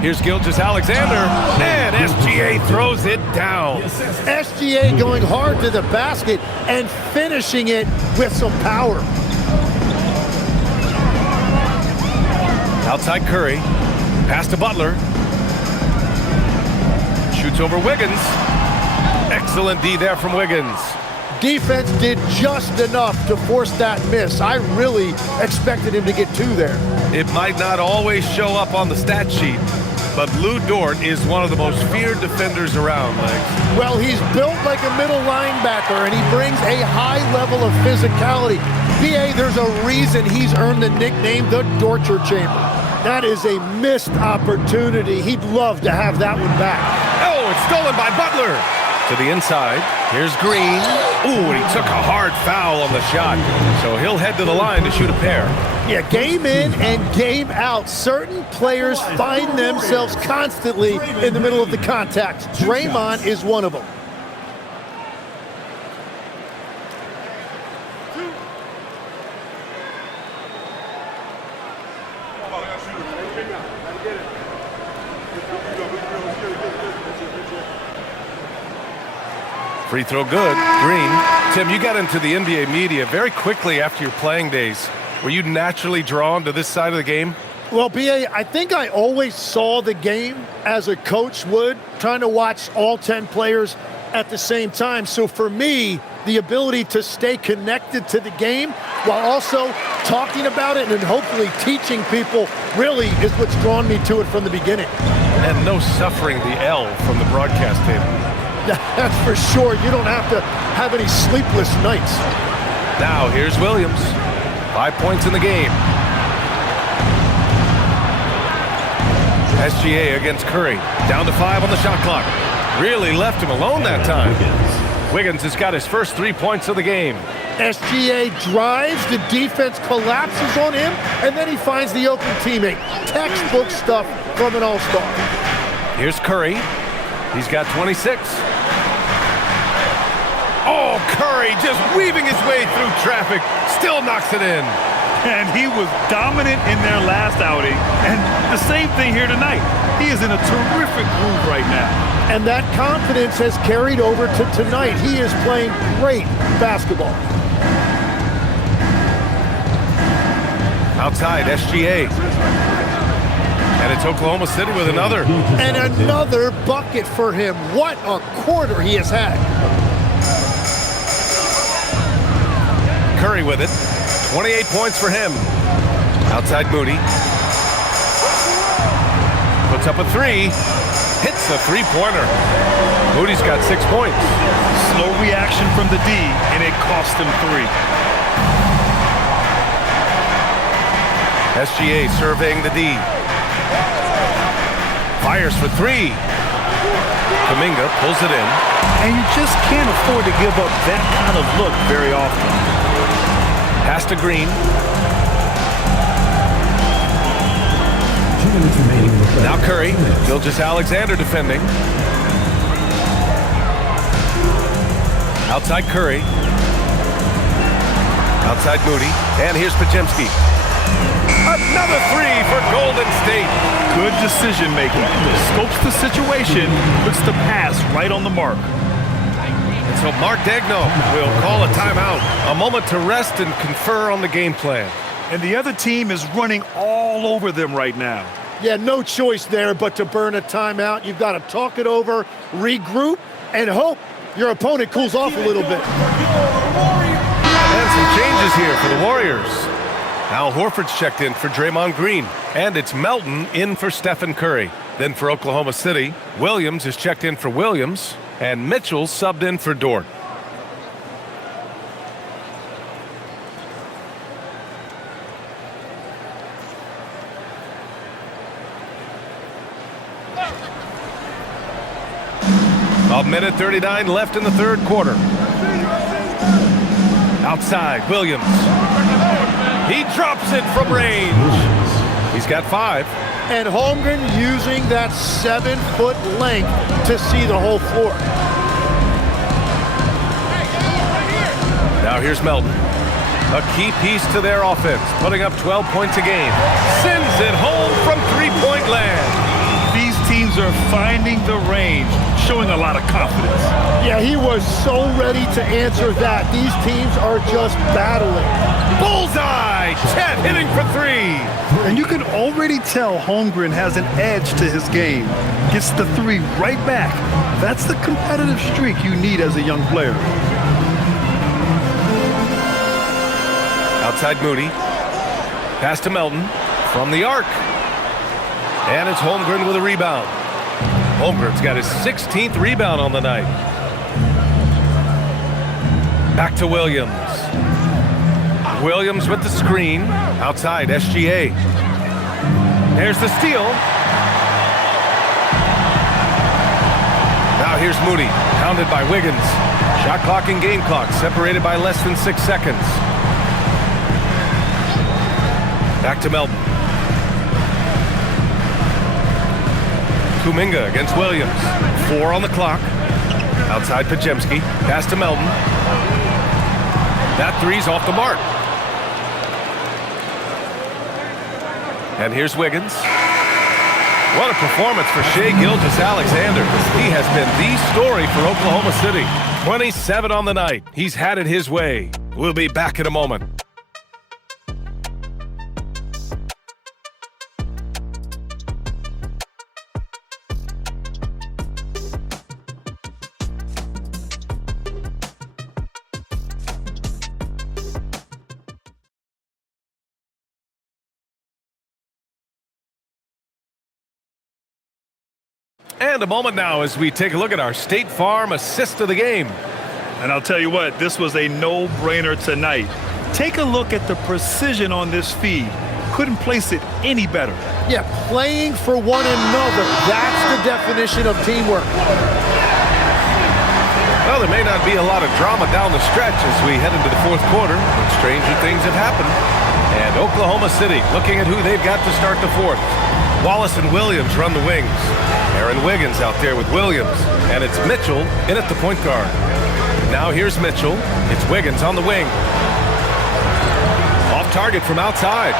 Here's Gilgeous-Alexander, and SGA throws it down. SGA going hard to the basket and finishing it with some power. Outside Curry. Pass to Butler. Shoots over Wiggins. Excellent D there from Wiggins. Defense did just enough to force that miss. I really expected him to get two there. It might not always show up on the stat sheet, but Lou Dort is one of the most feared defenders around, Legs. Well, he's built like a middle linebacker, and he brings a high level of physicality. BA, there's a reason he's earned the nickname the Dorture Chamber. That is a missed opportunity. He'd love to have that one back. Oh, it's stolen by Butler. To the inside. Here's Green. Ooh, and he took a hard foul on the shot. So he'll head to the line to shoot a pair. Yeah, game in and game out. Certain players find themselves constantly in the middle of the contact. Draymond is one of them. Free throw good. Green. Tim, you got into the NBA media very quickly after your playing days. Were you naturally drawn to this side of the game? Well, BA, I think I always saw the game as a coach would, trying to watch all 10 players at the same time. So for me, the ability to stay connected to the game while also talking about it and hopefully teaching people really is what's drawn me to it from the beginning. And no suffering the L from the broadcast table. That's for sure. You don't have to have any sleepless nights. Now here's Williams. 5 points in the game. SGA against Curry. Down to 5 on the shot clock. Really left him alone that time. Wiggins has got his first 3 points of the game. SGA drives, the defense collapses on him, and then he finds the open teammate. Textbook stuff from an all-star. Here's Curry. He's got 26. Oh, Curry just weaving his way through traffic. Still knocks it in. And he was dominant in their last outing. And the same thing here tonight. He is in a terrific groove right now. And that confidence has carried over to tonight. He is playing great basketball. Outside, SGA. And it's Oklahoma City with another. And another bucket for him. What a quarter he has had. Curry with it. 28 points for him. Outside Moody. Puts up a three. Hits a three-pointer. Moody's got 6 points. Slow reaction from the D, and it cost him 3. SGA surveying the D. Fires for 3. Kuminga pulls it in. And you just can't afford to give up that kind of look very often. Pass to Green. Now Curry. Gilgeous-Alexander defending. Outside Curry. Outside Moody. And here's Pajemski. Another 3 for Golden State. Good decision making. Scopes the situation, puts the pass right on the mark. And so Mark Daigneault will call a timeout. A moment to rest and confer on the game plan. And the other team is running all over them right now. Yeah, no choice there but to burn a timeout. You've got to talk it over, regroup, and hope your opponent cools off a little bit. And some changes here for the Warriors. Al Horford's checked in for Draymond Green. And it's Melton in for Stephen Curry. Then for Oklahoma City, Williams is checked in for Williams. And Mitchell subbed in for Dort. 1:39 left in the third quarter. Outside, Williams. He drops it from range. He's got 5. And Holmgren using that 7-foot length to see the whole floor. Now here's Melton. A key piece to their offense, putting up 12 points a game. Sends it home from three-point land. These teams are finding the range, showing a lot of confidence. Yeah, he was so ready to answer that. These teams are just battling. Bullseye! Chet hitting for 3. And you can already tell Holmgren has an edge to his game. Gets the 3 right back. That's the competitive streak you need as a young player. Outside Moody. Pass to Melton from the arc. And it's Holmgren with a rebound. Holmgren's got his 16th rebound on the night. Back to Williams. Williams with the screen. Outside, SGA. There's the steal. Now here's Moody. Pounded by Wiggins. Shot clock and game clock separated by less than 6 seconds. Back to Melton. Kuminga against Williams. 4 on the clock. Outside Podziemski. Pass to Melton. That 3's off the mark. And here's Wiggins. What a performance for Shai Gilgeous-Alexander. He has been the story for Oklahoma City. 27 on the night. He's had it his way. We'll be back in a moment. And a moment now as we take a look at our State Farm assist of the game. And I'll tell you what, this was a no-brainer tonight. Take a look at the precision on this feed. Couldn't place it any better. Yeah, playing for one another. That's the definition of teamwork. Well, there may not be a lot of drama down the stretch as we head into the fourth quarter, but stranger things have happened. And Oklahoma City looking at who they've got to start the fourth. Wallace and Williams run the wings. Aaron Wiggins out there with Williams. And it's Mitchell in at the point guard. Now here's Mitchell. It's Wiggins on the wing. Off target from outside.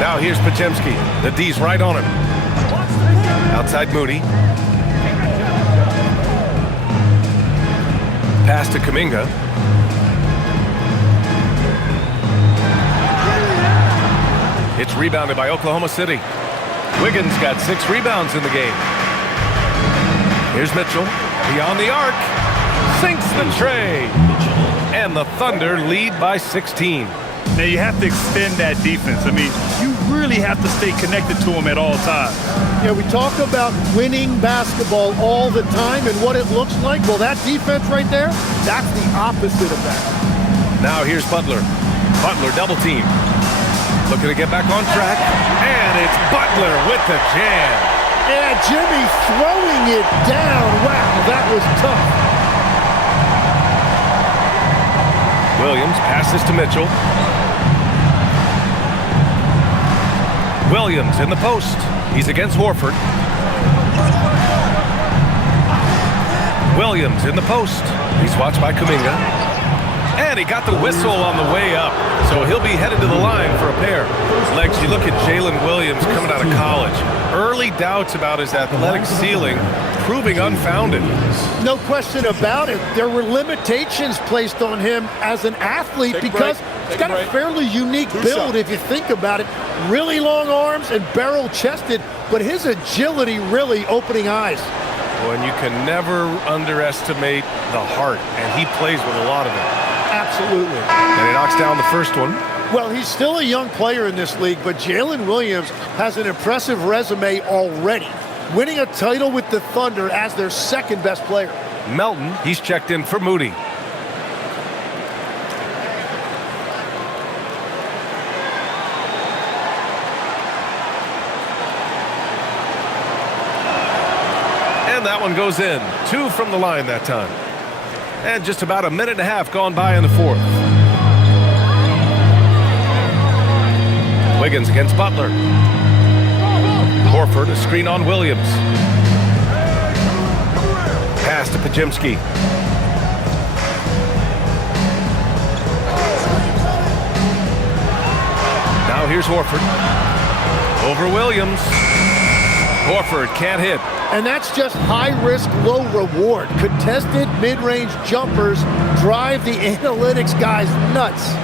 Now here's Podziemski. The D's right on him. Outside Moody. Pass to Kuminga. It's rebounded by Oklahoma City. Wiggins got 6 rebounds in the game. Here's Mitchell. Beyond the arc. Sinks the tray. And the Thunder lead by 16. Now you have to extend that defense. I mean, you really have to stay connected to them at all times. Yeah, we talk about winning basketball all the time and what it looks like. Well, that defense right there, that's the opposite of that. Now here's Butler. Butler double team. Looking to get back on track. And it's Butler with the jam. Yeah, Jimmy throwing it down. Wow, that was tough. Williams passes to Mitchell. Williams in the post. He's against Horford. Williams in the post. He's watched by Kuminga. And he got the whistle on the way up. So he'll be headed to the line for a pair. Legs, you look at Jalen Williams coming out of college. Early doubts about his athletic ceiling proving unfounded. No question about it. There were limitations placed on him as an athlete because he's got a fairly unique build if you think about it. Really long arms and barrel-chested, but his agility really opening eyes. Well, and you can never underestimate the heart, and he plays with a lot of it. Absolutely. And he knocks down the first one. Well, he's still a young player in this league, but Jalen Williams has an impressive resume already, winning a title with the Thunder as their second best player. Melton, he's checked in for Moody. And that one goes in. 2 from the line that time. And just about a minute and a half gone by in the fourth. Wiggins against Butler. Horford, a screen on Williams. Pass to Pajemski. Now here's Horford. Over Williams. Horford can't hit. And that's just high risk, low reward. Contested mid-range jumpers drive the analytics guys nuts.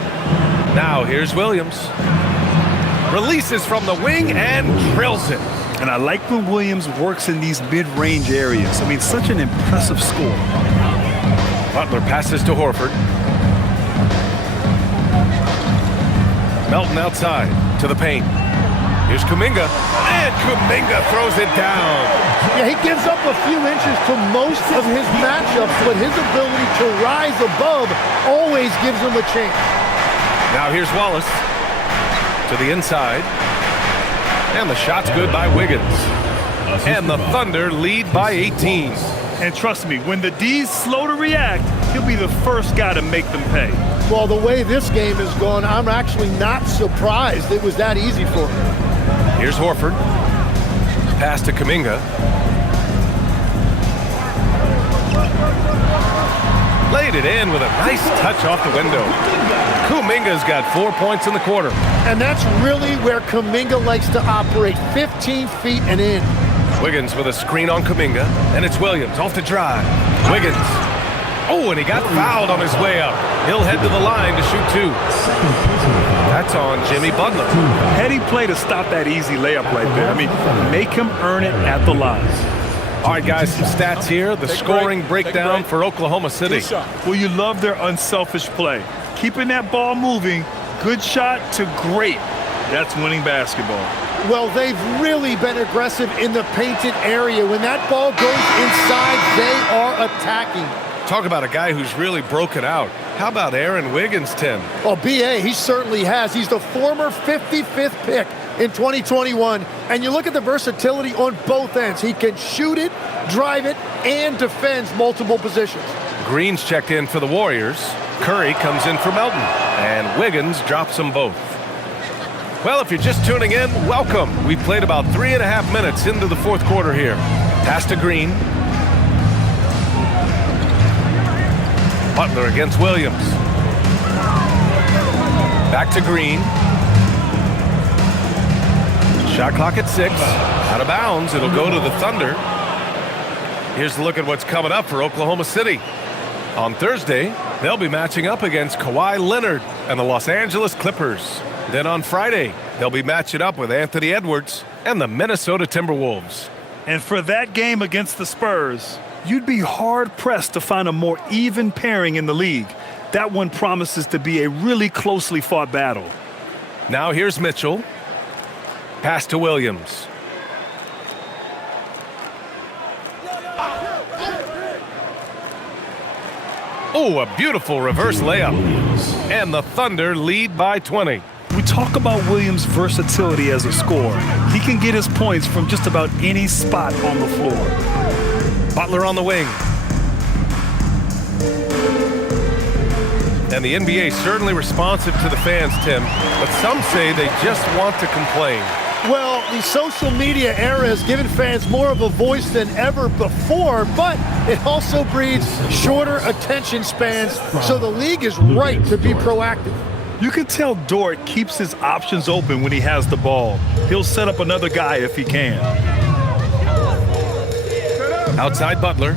Now here's Williams. Releases from the wing and drills it. And I like when Williams works in these mid-range areas. I mean, such an impressive score. Butler passes to Horford. Melton outside to the paint. Here's Kuminga. And Kuminga throws it down. Yeah, he gives up a few inches to most of his matchups, but his ability to rise above always gives him a chance. Now here's Wallace to the inside. And the shot's good by Wiggins. And the Thunder lead by 18. And trust me, when the D's slow to react, he'll be the first guy to make them pay. Well, the way this game is going, I'm actually not surprised it was that easy for him. Here's Horford. Pass to Kuminga. Laid it in with a nice touch off the window. Kuminga's got 4 points in the quarter. And that's really where Kuminga likes to operate, 15 feet and in. Wiggins with a screen on Kuminga, and it's Williams off the drive. Wiggins. Oh, and he got fouled on his way up. He'll head to the line to shoot 2. That's on Jimmy Butler. Heady play to stop that easy layup right there. I mean, make him earn it at the line. All right, guys, some stats here. The scoring breakdown for Oklahoma City. Well, you love their unselfish play. Keeping that ball moving, good shot to great. That's winning basketball. Well, they've really been aggressive in the painted area. When that ball goes inside, they are attacking. Talk about a guy who's really broken out. How about Aaron Wiggins, Tim? Well, B.A., he certainly has. He's the former 55th pick in 2021. And you look at the versatility on both ends. He can shoot it, drive it, and defends multiple positions. Green's checked in for the Warriors. Curry comes in for Melton. And Wiggins drops them both. Well, if you're just tuning in, welcome. We've played about 3.5 minutes into the fourth quarter here. Pass to Green. Butler against Williams. Back to Green. Shot clock at 6. Out of bounds. It'll go to the Thunder. Here's a look at what's coming up for Oklahoma City. On Thursday, they'll be matching up against Kawhi Leonard and the Los Angeles Clippers. Then on Friday, they'll be matching up with Anthony Edwards and the Minnesota Timberwolves. And for that game against the Spurs, you'd be hard-pressed to find a more even pairing in the league. That one promises to be a really closely fought battle. Now here's Mitchell. Pass to Williams. Oh, a beautiful reverse layup. And the Thunder lead by 20. We talk about Williams' versatility as a scorer. He can get his points from just about any spot on the floor. Butler on the wing. And the NBA certainly responsive to the fans, Tim, but some say they just want to complain. Well, the social media era has given fans more of a voice than ever before, but it also breeds shorter attention spans, so the league is right to be proactive. You can tell Dort keeps his options open when he has the ball. He'll set up another guy if he can. Outside Butler.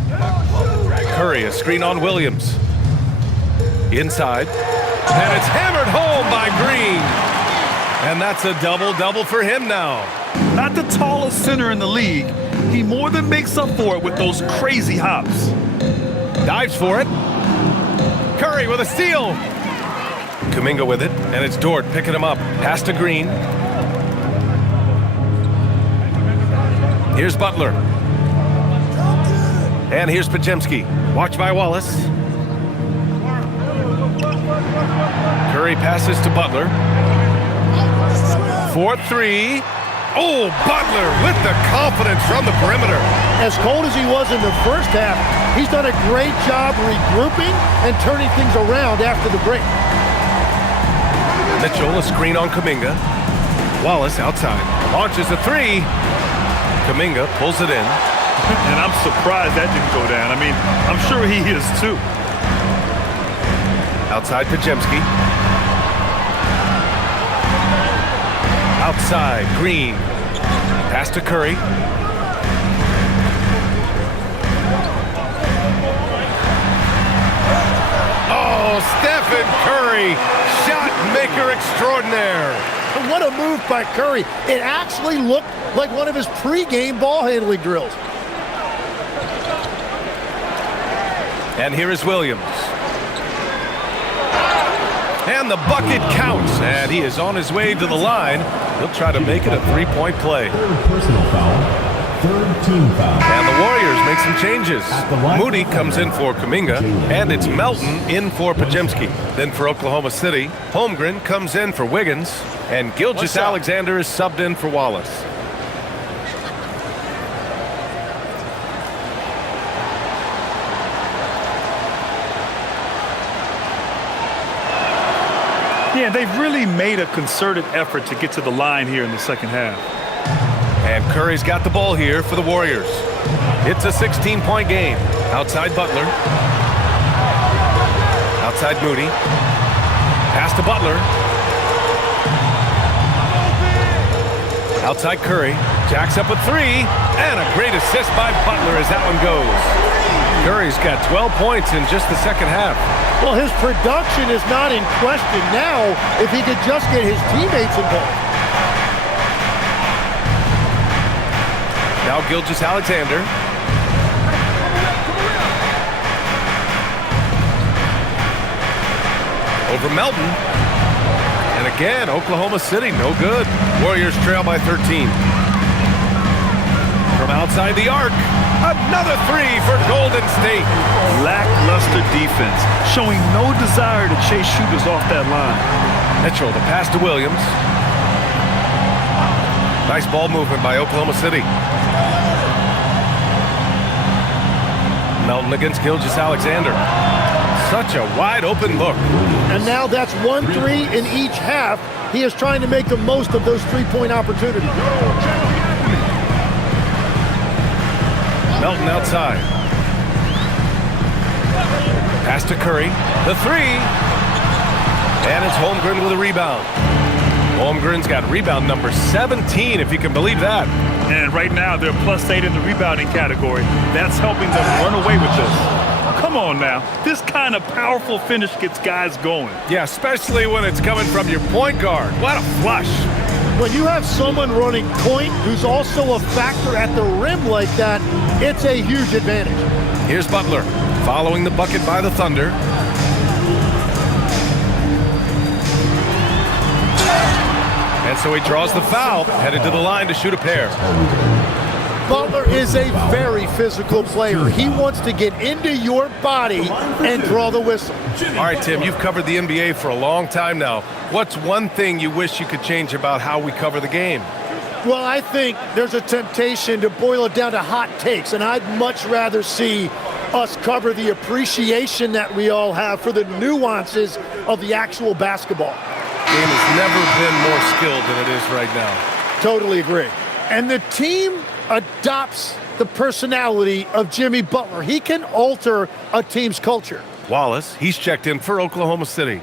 Curry, a screen on Williams. Inside. And it's hammered home by Green. And that's a double-double for him now. Not the tallest center in the league. He more than makes up for it with those crazy hops. Dives for it. Curry with a steal. Kuminga with it, and it's Dort picking him up. Pass to Green. Here's Butler. And here's Pajemski. Watch by Wallace. Curry passes to Butler. 4-3. Oh, Butler with the confidence from the perimeter. As cold as he was in the first half, he's done a great job regrouping and turning things around after the break. Mitchell, a screen on Kuminga. Wallace outside. Launches a three. Kuminga pulls it in. And I'm surprised that didn't go down. I mean, I'm sure he is too. Outside Pajemski. Outside Green. Pass to Curry. Oh, Stephen Curry, shot maker extraordinaire. What a move by Curry. It actually looked like one of his pregame ball handling drills. And here is Williams. And the bucket counts, and he is on his way to the line. He'll try to make it a three-point play. Third personal foul. Third team foul. And the Warriors make some changes. Moody comes in for Kuminga, and it's Melton in for Pajemski. Then for Oklahoma City, Holmgren comes in for Wiggins, and Gilgeous-Alexander is subbed in for Wallace. Yeah, they've really made a concerted effort to get to the line here in the second half. And Curry's got the ball here for the Warriors. It's a 16-point game. Outside Butler. Outside Moody. Pass to Butler. Outside Curry. Jacks up a three. And a great assist by Butler as that one goes. Curry's got 12 points in just the second half. Well, his production is not in question now if he could just get his teammates involved. Now Gilgeous-Alexander. Over Melton. And again, Oklahoma City, no good. Warriors trail by 13. From outside the arc, another three for Golden State. Lackluster defense, showing no desire to chase shooters off that line. Mitchell, the pass to Williams. Nice ball movement by Oklahoma City. Melton against Gilgeous-Alexander. Such a wide open look. And now that's 1-3 in each half. He is trying to make the most of those three-point opportunities. Melton outside. Pass to Curry. The three. And it's Holmgren with a rebound. Holmgren's got rebound number 17, if you can believe that. And right now, they're +8 in the rebounding category. That's helping them run away with this. Come on now. This kind of powerful finish gets guys going. Yeah, especially when it's coming from your point guard. What a flush. When you have someone running point who's also a factor at the rim like that, it's a huge advantage. Here's Butler following the bucket by the Thunder. And so he draws the foul, headed to the line to shoot a pair. Butler is a very physical player. He wants to get into your body and draw the whistle. All right, Tim, you've covered the NBA for a long time now. What's one thing you wish you could change about how we cover the game? Well, I think there's a temptation to boil it down to hot takes, and I'd much rather see us cover the appreciation that we all have for the nuances of the actual basketball. The game has never been more skilled than it is right now. Totally agree. And the team adopts the personality of Jimmy Butler. He can alter a team's culture. Wallace, he's checked in for Oklahoma City.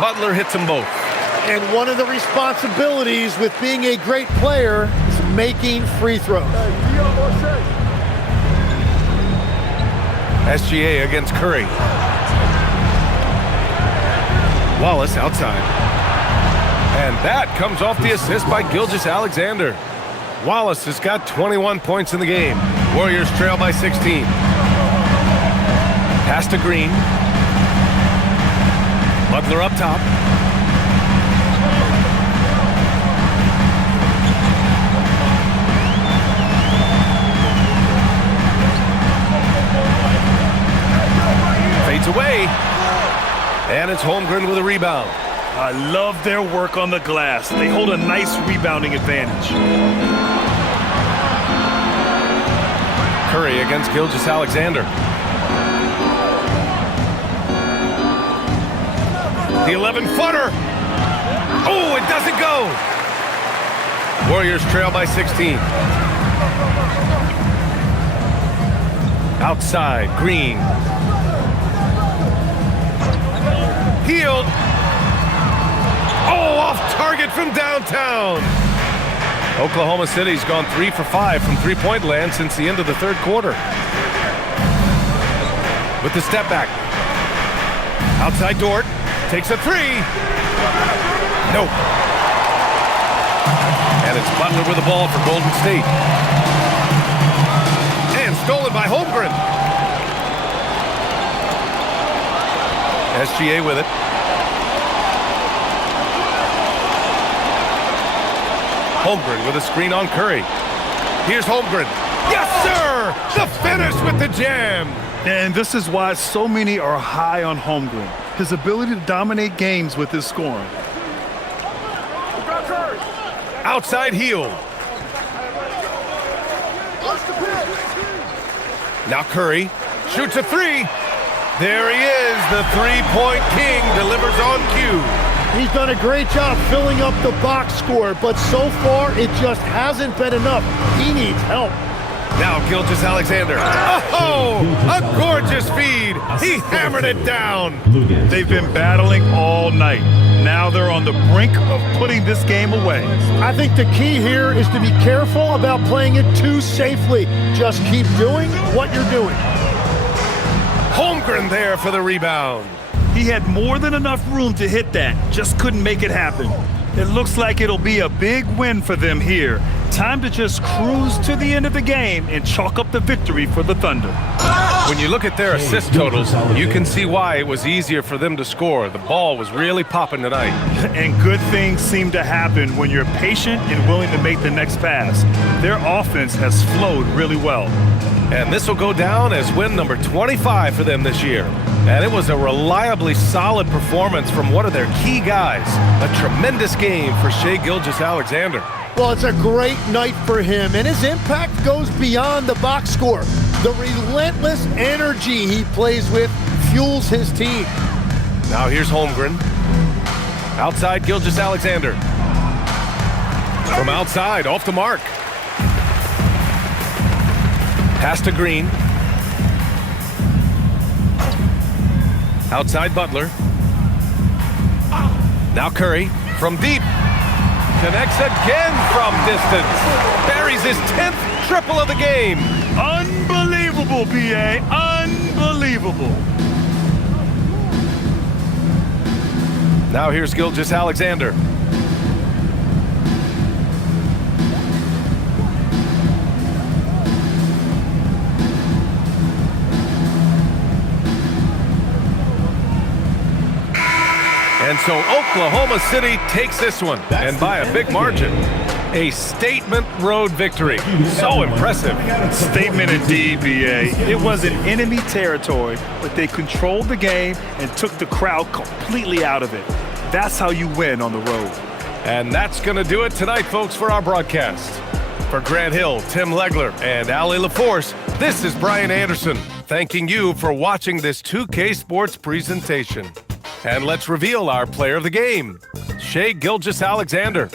Butler hits them both. And one of the responsibilities with being a great player is making free throws. SGA against Curry. Wallace outside. And that comes off the assist by Gilgeous-Alexander. Wallace has got 21 points in the game. Warriors trail by 16. Pass to Green. Butler up top. it's Holmgren with a rebound. I love their work on the glass. They hold a nice rebounding advantage. Curry against Gilgeous-Alexander. The 11-footer. Oh, it doesn't go. Warriors trail by 16. Outside, Green. Healed. Oh, off target from downtown. Oklahoma City's gone 3 for 5 from three-point land since the end of the third quarter. With the step back. Outside Dort. Takes a three. Nope. And it's Butler with the ball for Golden State. And stolen by Holmgren. SGA with it. Holmgren with a screen on Curry. Here's Holmgren. Yes, sir! The finish with the jam. And this is why so many are high on Holmgren. His ability to dominate games with his scoring. Outside heel. Now Curry shoots a three. There he is. The three-point king delivers on cue. He's done a great job filling up the box score, but so far it just hasn't been enough. He needs help. Now Gilgeous-Alexander. Oh, a gorgeous feed. He hammered it down. They've been battling all night. Now they're on the brink of putting this game away. I think the key here is to be careful about playing it too safely. Just keep doing what you're doing. Holmgren there for the rebound. He had more than enough room to hit that, just couldn't make it happen. It looks like it'll be a big win for them here. Time to just cruise to the end of the game and chalk up the victory for the Thunder. When you look at their assist totals, you can see why it was easier for them to score. The ball was really popping tonight. And good things seem to happen when you're patient and willing to make the next pass. Their offense has flowed really well. And this will go down as win number 25 for them this year. And it was a reliably solid performance from one of their key guys. A tremendous game for Shai Gilgeous-Alexander. Well, it's a great night for him, and his impact goes beyond the box score. The relentless energy he plays with fuels his team. Now here's Holmgren. Outside Gilgeous-Alexander. From outside, off the mark. Pass to Green. Outside Butler. Now Curry from deep. Connects again from distance. Buries his 10th triple of the game. Unbelievable, B.A. Unbelievable. Now here's Gilgeous-Alexander. And so Oklahoma City takes this one, and by a big margin. A statement road victory. So impressive. Statement indeed, B.A. It wasn't enemy territory, but they controlled the game and took the crowd completely out of it. That's how you win on the road. And that's going to do it tonight, folks, for our broadcast. For Grant Hill, Tim Legler, and Allie LaForce, this is Brian Anderson, thanking you for watching this 2K Sports presentation. And let's reveal our player of the game, Shai Gilgeous-Alexander.